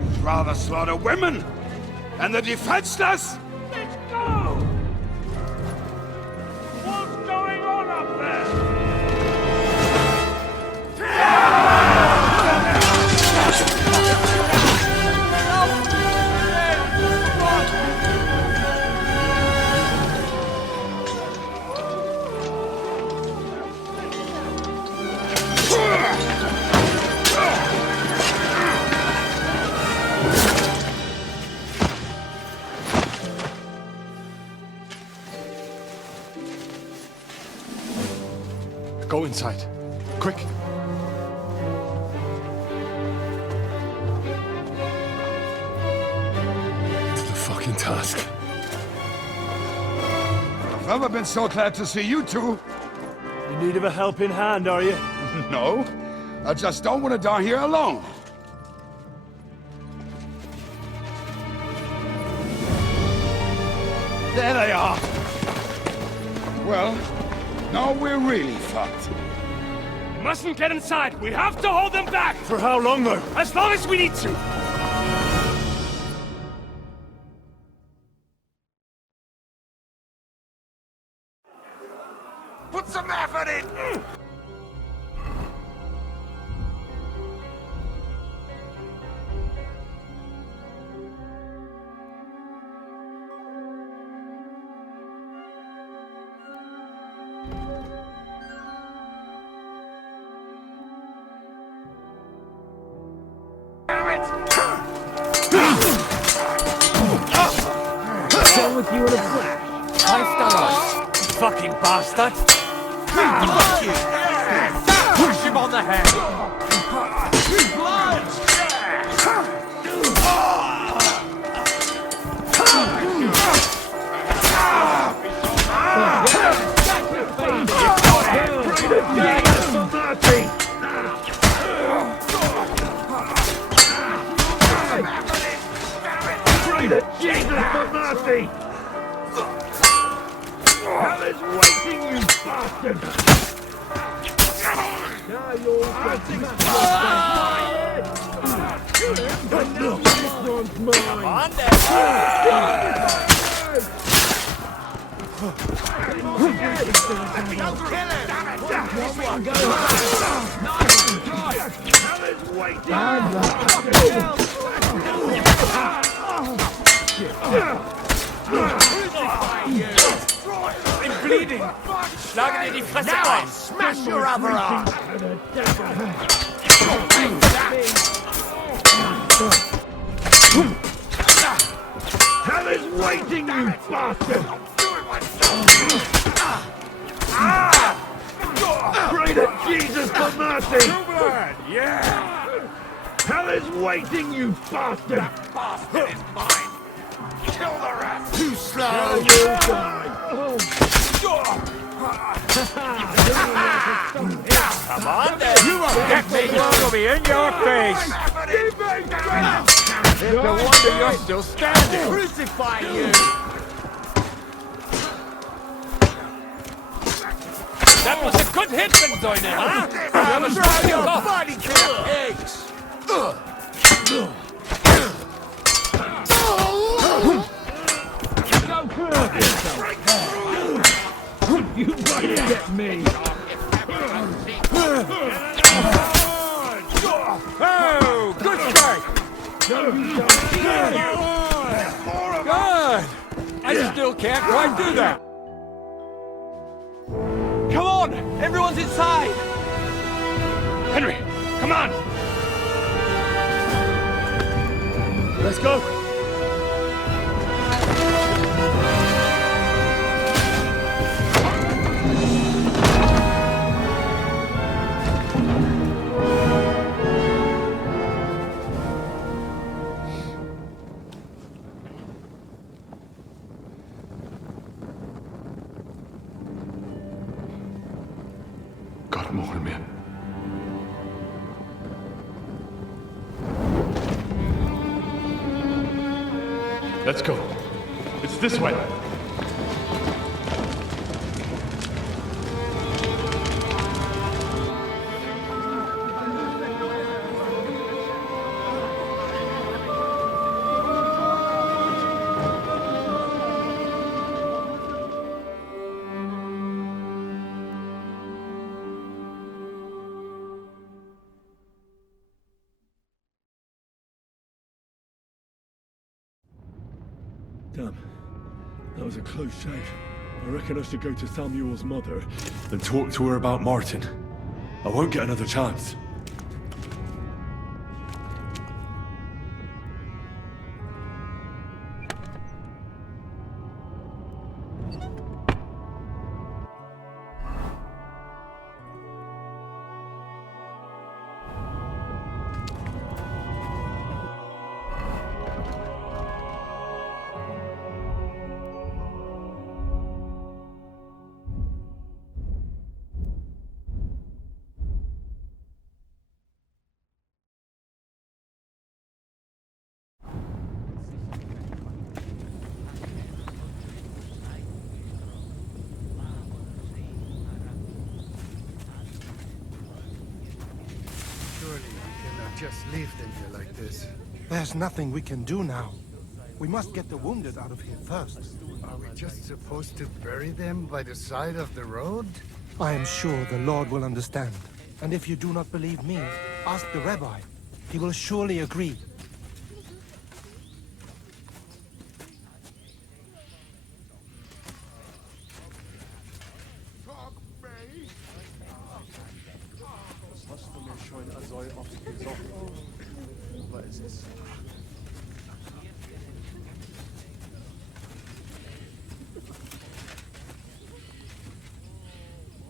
You'd rather slaughter women and the defenseless? Let's go! What's going on up there? inside. Quick. It's the fucking task. I've never been so glad to see you two. In need of a helping hand, are you? No, I just don't want to die here alone. There they are! Well, now we're really fucked. Mustn't get inside! We have to hold them back! For how long, though? As long as we need to! Put some effort in! Down with you in a flash! Fucking bastard! Fuck you! Push him on the head! Jesus for mercy! Hell is waiting, you bastard! Now you're but now this one's mine! Come on, Don't kill him! Hell is waiting! I'm bleeding! Schlage dir die Fresse ein! Smash your other arm! Hell is waiting, you bastard! Pray to Jesus for mercy! Yeah! Hell is waiting, you bastard! Bastard is mine! Kill the rest! Too slow! Now you'll die! Come on then! You won't get me! You'll be in your face! It's no wonder you're still standing! Crucify you! That was a good hit, Benzoine, huh? I'm trying your body to the pigs! You might get me! Oh, good strike! Good! I still can't quite do that! Come on! Everyone's inside! Henry, come on! Let's go! God mogen meer. Let's go. It's this way. Damn. That was a close shave. I reckon I should go to Samuel's mother, then talk to her about Martin. I won't get another chance. just leave them here like this. There's nothing we can do now. We must get the wounded out of here first. Are we just supposed to bury them by the side of the road? I am sure the Lord will understand. And if you do not believe me, ask the rabbi. He will surely agree.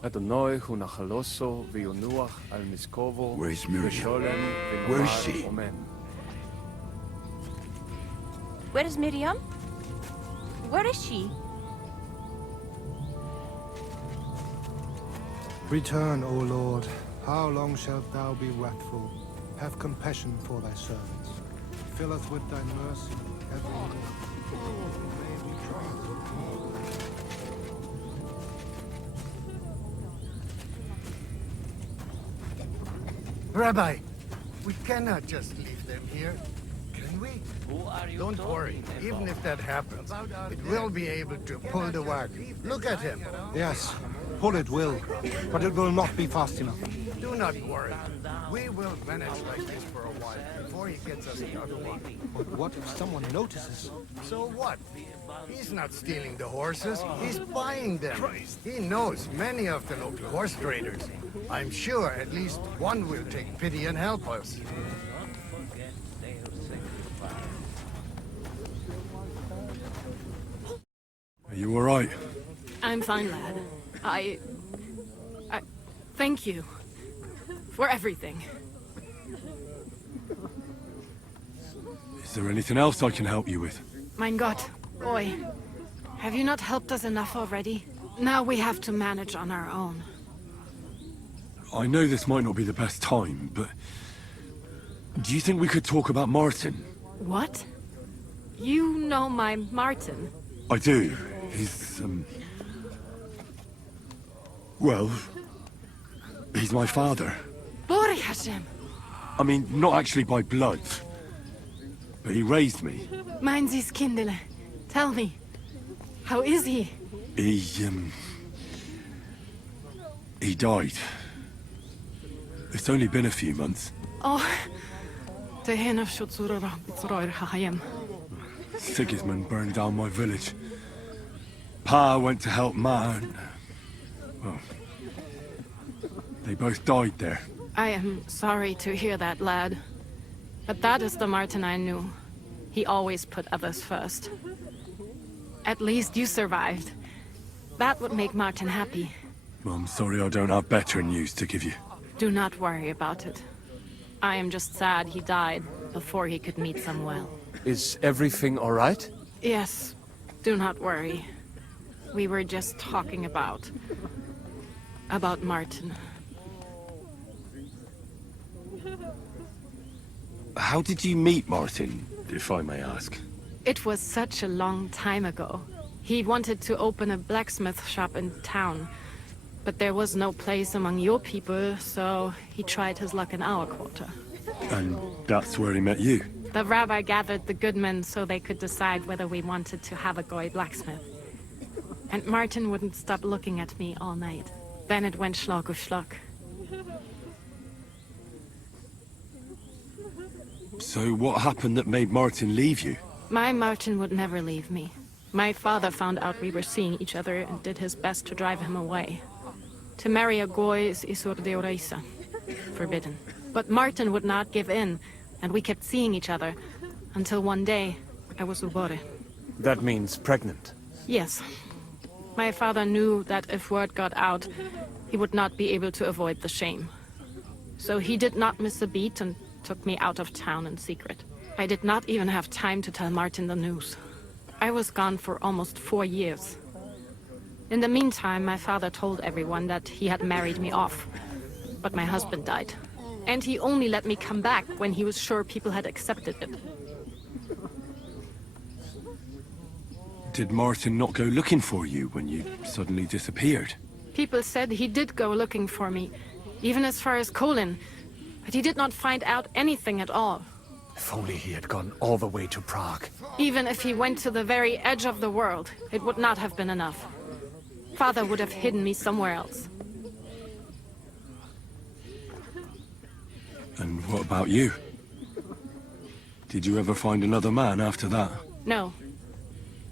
Adonai hu nachaloso v'yonuach al miskovo. Where's Miriam? v'sholem Where is v'nomar she? Amen. Where is Miriam? Where is she? Return, O Lord. How long shalt thou be wrathful? Have compassion for thy servants. Fill us with thy mercy every day. May we trust. Rabbi, we cannot just leave them here, can we? Don't worry, even if that happens, it will be able to pull the wagon. Look at him. Yes, pull it will, but it will not be fast enough. Do not worry. We will manage like this for a while before he gets us the other one. But what if someone notices? So what? He's not stealing the horses, he's buying them. He knows many of the local horse traders. I'm sure at least one will take pity and help us. Are you all right? I'm fine, lad. I thank you for everything. Is there anything else I can help you with? Mein Gott, boy, have you not helped us enough already? Now we have to manage on our own. I know this might not be the best time, but... do you think we could talk about Martin? What? You know my Martin? I do. He's, well... he's my father. Bore Hashem! I mean, not actually by blood. But he raised me. Mein Sis Kindele. Tell me, how is he? He died. It's only been a few months. Oh, Sigismund burned down my village. Pa went to help Ma and... well... they both died there. I am sorry to hear that, lad. But that is the Martin I knew. He always put others first. At least you survived. That would make Martin happy. I'm sorry I don't have better news to give you. Do not worry about it. I am just sad he died before he could meet Samuel. Is everything all right? Yes, do not worry. We were just talking about Martin. How did you meet Martin, if I may ask? It was such a long time ago. He wanted to open a blacksmith shop in town, but there was no place among your people, so he tried his luck in our quarter. And that's where he met you? The rabbi gathered the good men so they could decide whether we wanted to have a goy blacksmith. And Martin wouldn't stop looking at me all night. Then it went schlag auf schlag. So what happened that made Martin leave you? My Martin would never leave me. My father found out we were seeing each other and did his best to drive him away. To marry a goy is isur deoraisa, forbidden. But Martin would not give in, and we kept seeing each other, until one day, I was ubore. That means pregnant. Yes. My father knew that if word got out, he would not be able to avoid the shame. So he did not miss a beat and took me out of town in secret. I did not even have time to tell Martin the news. I was gone for almost 4 years. In the meantime, my father told everyone that he had married me off. But my husband died. And he only let me come back when he was sure people had accepted it. Did Martin not go looking for you when you suddenly disappeared? People said he did go looking for me, even as far as Colin. But he did not find out anything at all. If only he had gone all the way to Prague. Even if he went to the very edge of the world, it would not have been enough. Father would have hidden me somewhere else. And what about you? Did you ever find another man after that? No.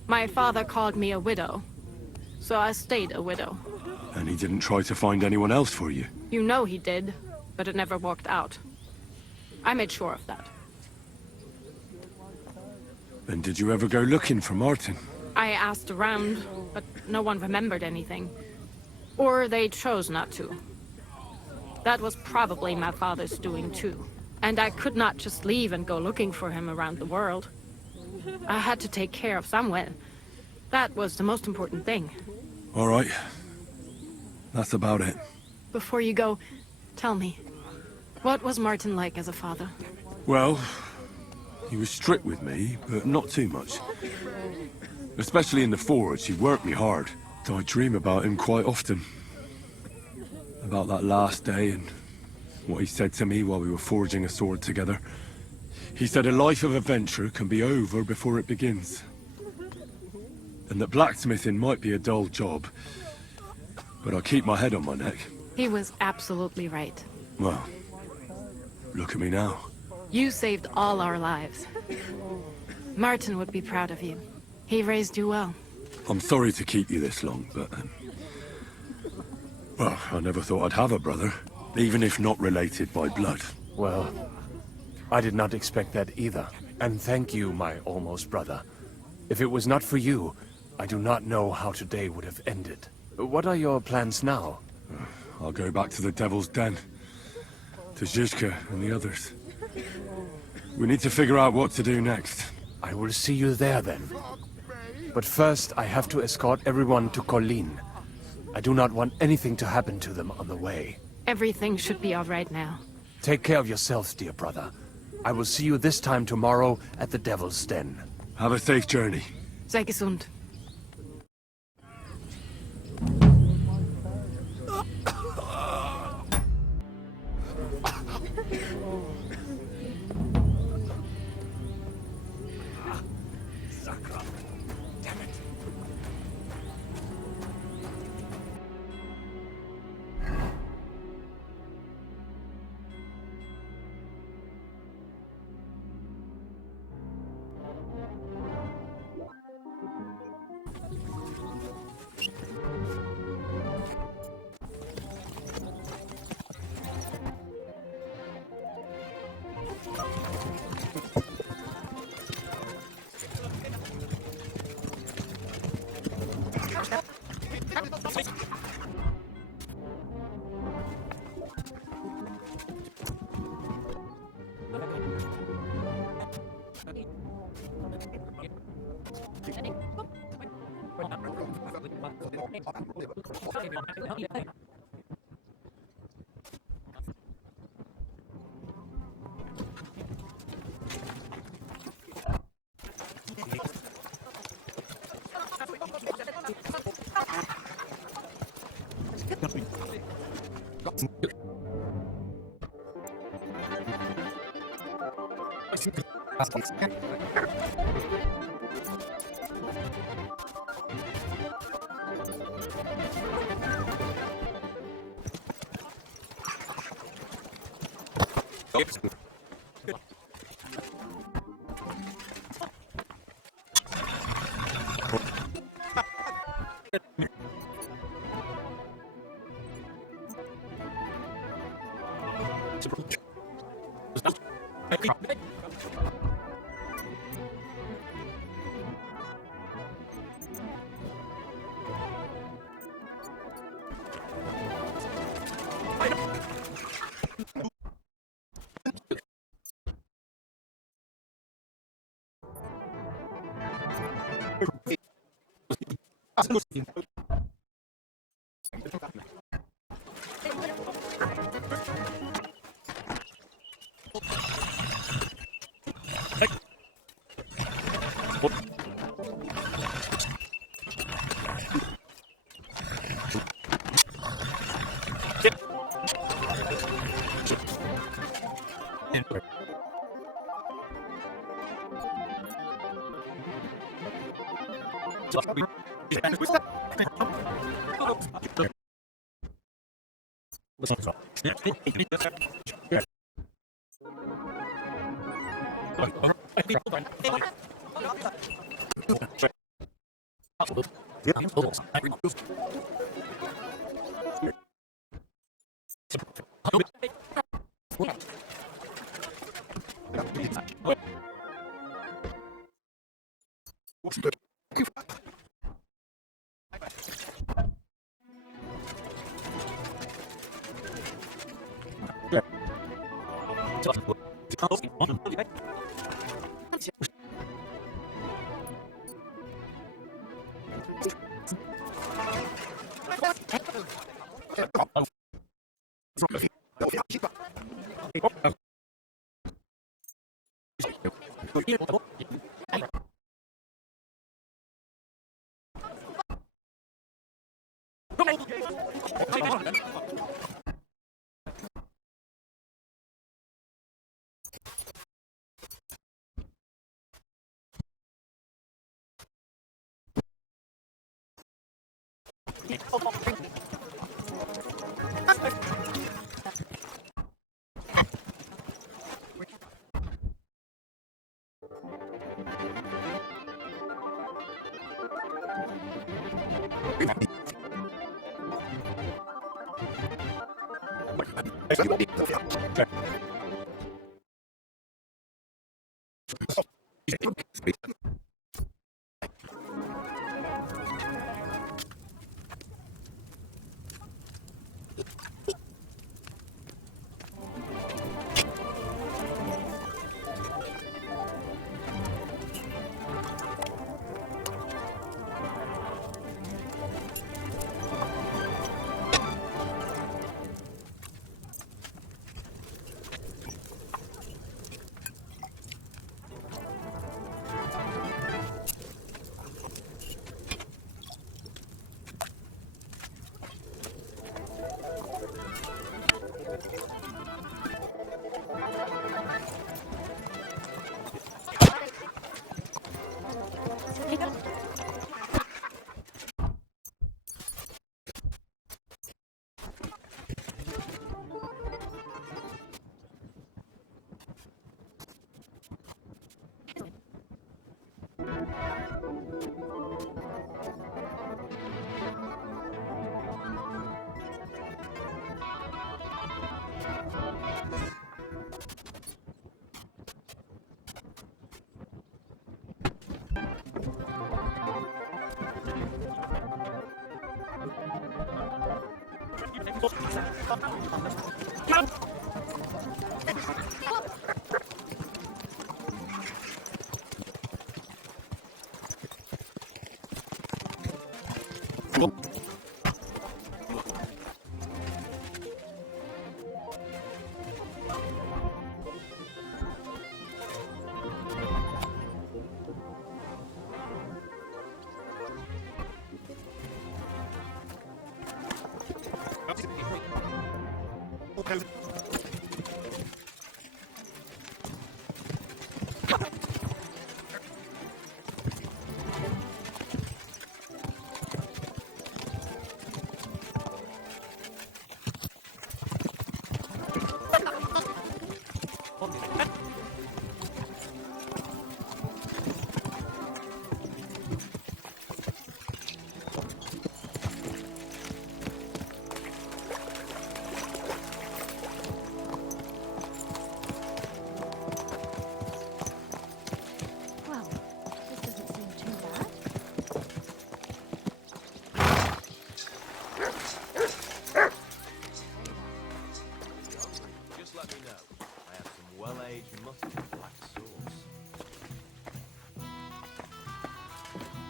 My father called me a widow, so I stayed a widow. And he didn't try to find anyone else for you? You know he did, but it never worked out. I made sure of that. And did you ever go looking for Martin? I asked around, but no one remembered anything. Or they chose not to. That was probably my father's doing too. And I could not just leave and go looking for him around the world. I had to take care of Samuel. That was the most important thing. All right. That's about it. Before you go, tell me, what was Martin like as a father? Well, he was strict with me, but not too much. Especially in the forge, he worked me hard. I dream about him quite often. About that last day and what he said to me while we were forging a sword together. He said a life of adventure can be over before it begins. And that blacksmithing might be a dull job, but I'll keep my head on my neck. He was absolutely right. Well, look at me now. You saved all our lives. Martin would be proud of you. He raised you well. I'm sorry to keep you this long, but... well, I never thought I'd have a brother, even if not related by blood. Well, I did not expect that either. And thank you, my almost brother. If it was not for you, I do not know how today would have ended. What are your plans now? I'll go back to the Devil's Den. To Zizka and the others. We need to figure out what to do next. I will see you there then. But first, I have to escort everyone to Colleen. I do not want anything to happen to them on the way. Everything should be all right now. Take care of yourselves, dear brother. I will see you this time tomorrow at the Devil's Den. Have a safe journey. Sei gesund.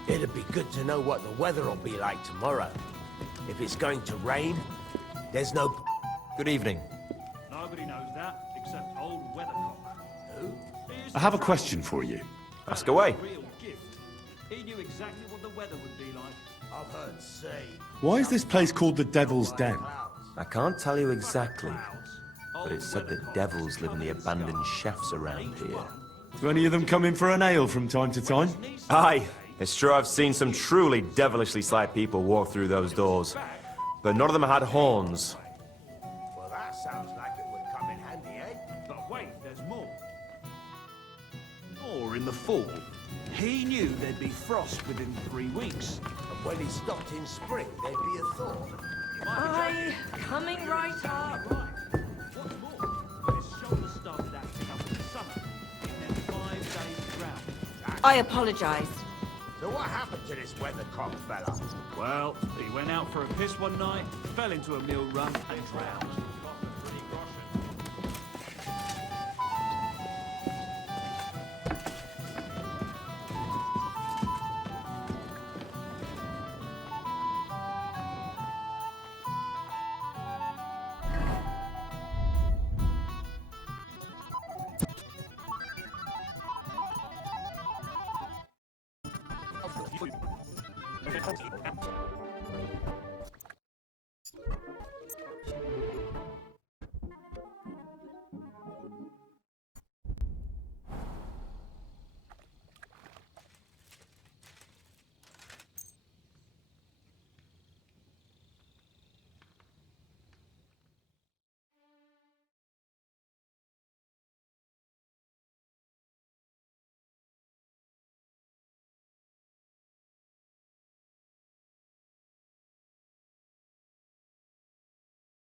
It'd be good to know what the weather will be like tomorrow. If it's going to rain, there's no... Good evening. Nobody knows that, except old Weathercock. Who? I have a question for you. Ask away. Real gift. He knew exactly what the weather would be like. I've heard say... Why is this place called the Devil's Den? I can't tell you exactly, but it's said that devils live in the abandoned shafts around here. Do any of them come in for an ale from time to time? Aye, It's true I've seen some truly devilishly sly people walk through those doors, but none of them had horns. Well, that sounds like it would come in handy, eh? But wait, there's more. Or in the fall, he knew there'd be frost within 3 weeks. And when he stopped in spring, there'd be a thaw. Aye, coming right up. What's more, when his shoulder started acting up in the summer, it meant 5 days drought. I apologize. So what happened to this weathercock fella? Well, he went out for a piss one night, fell into a mill run, and drowned.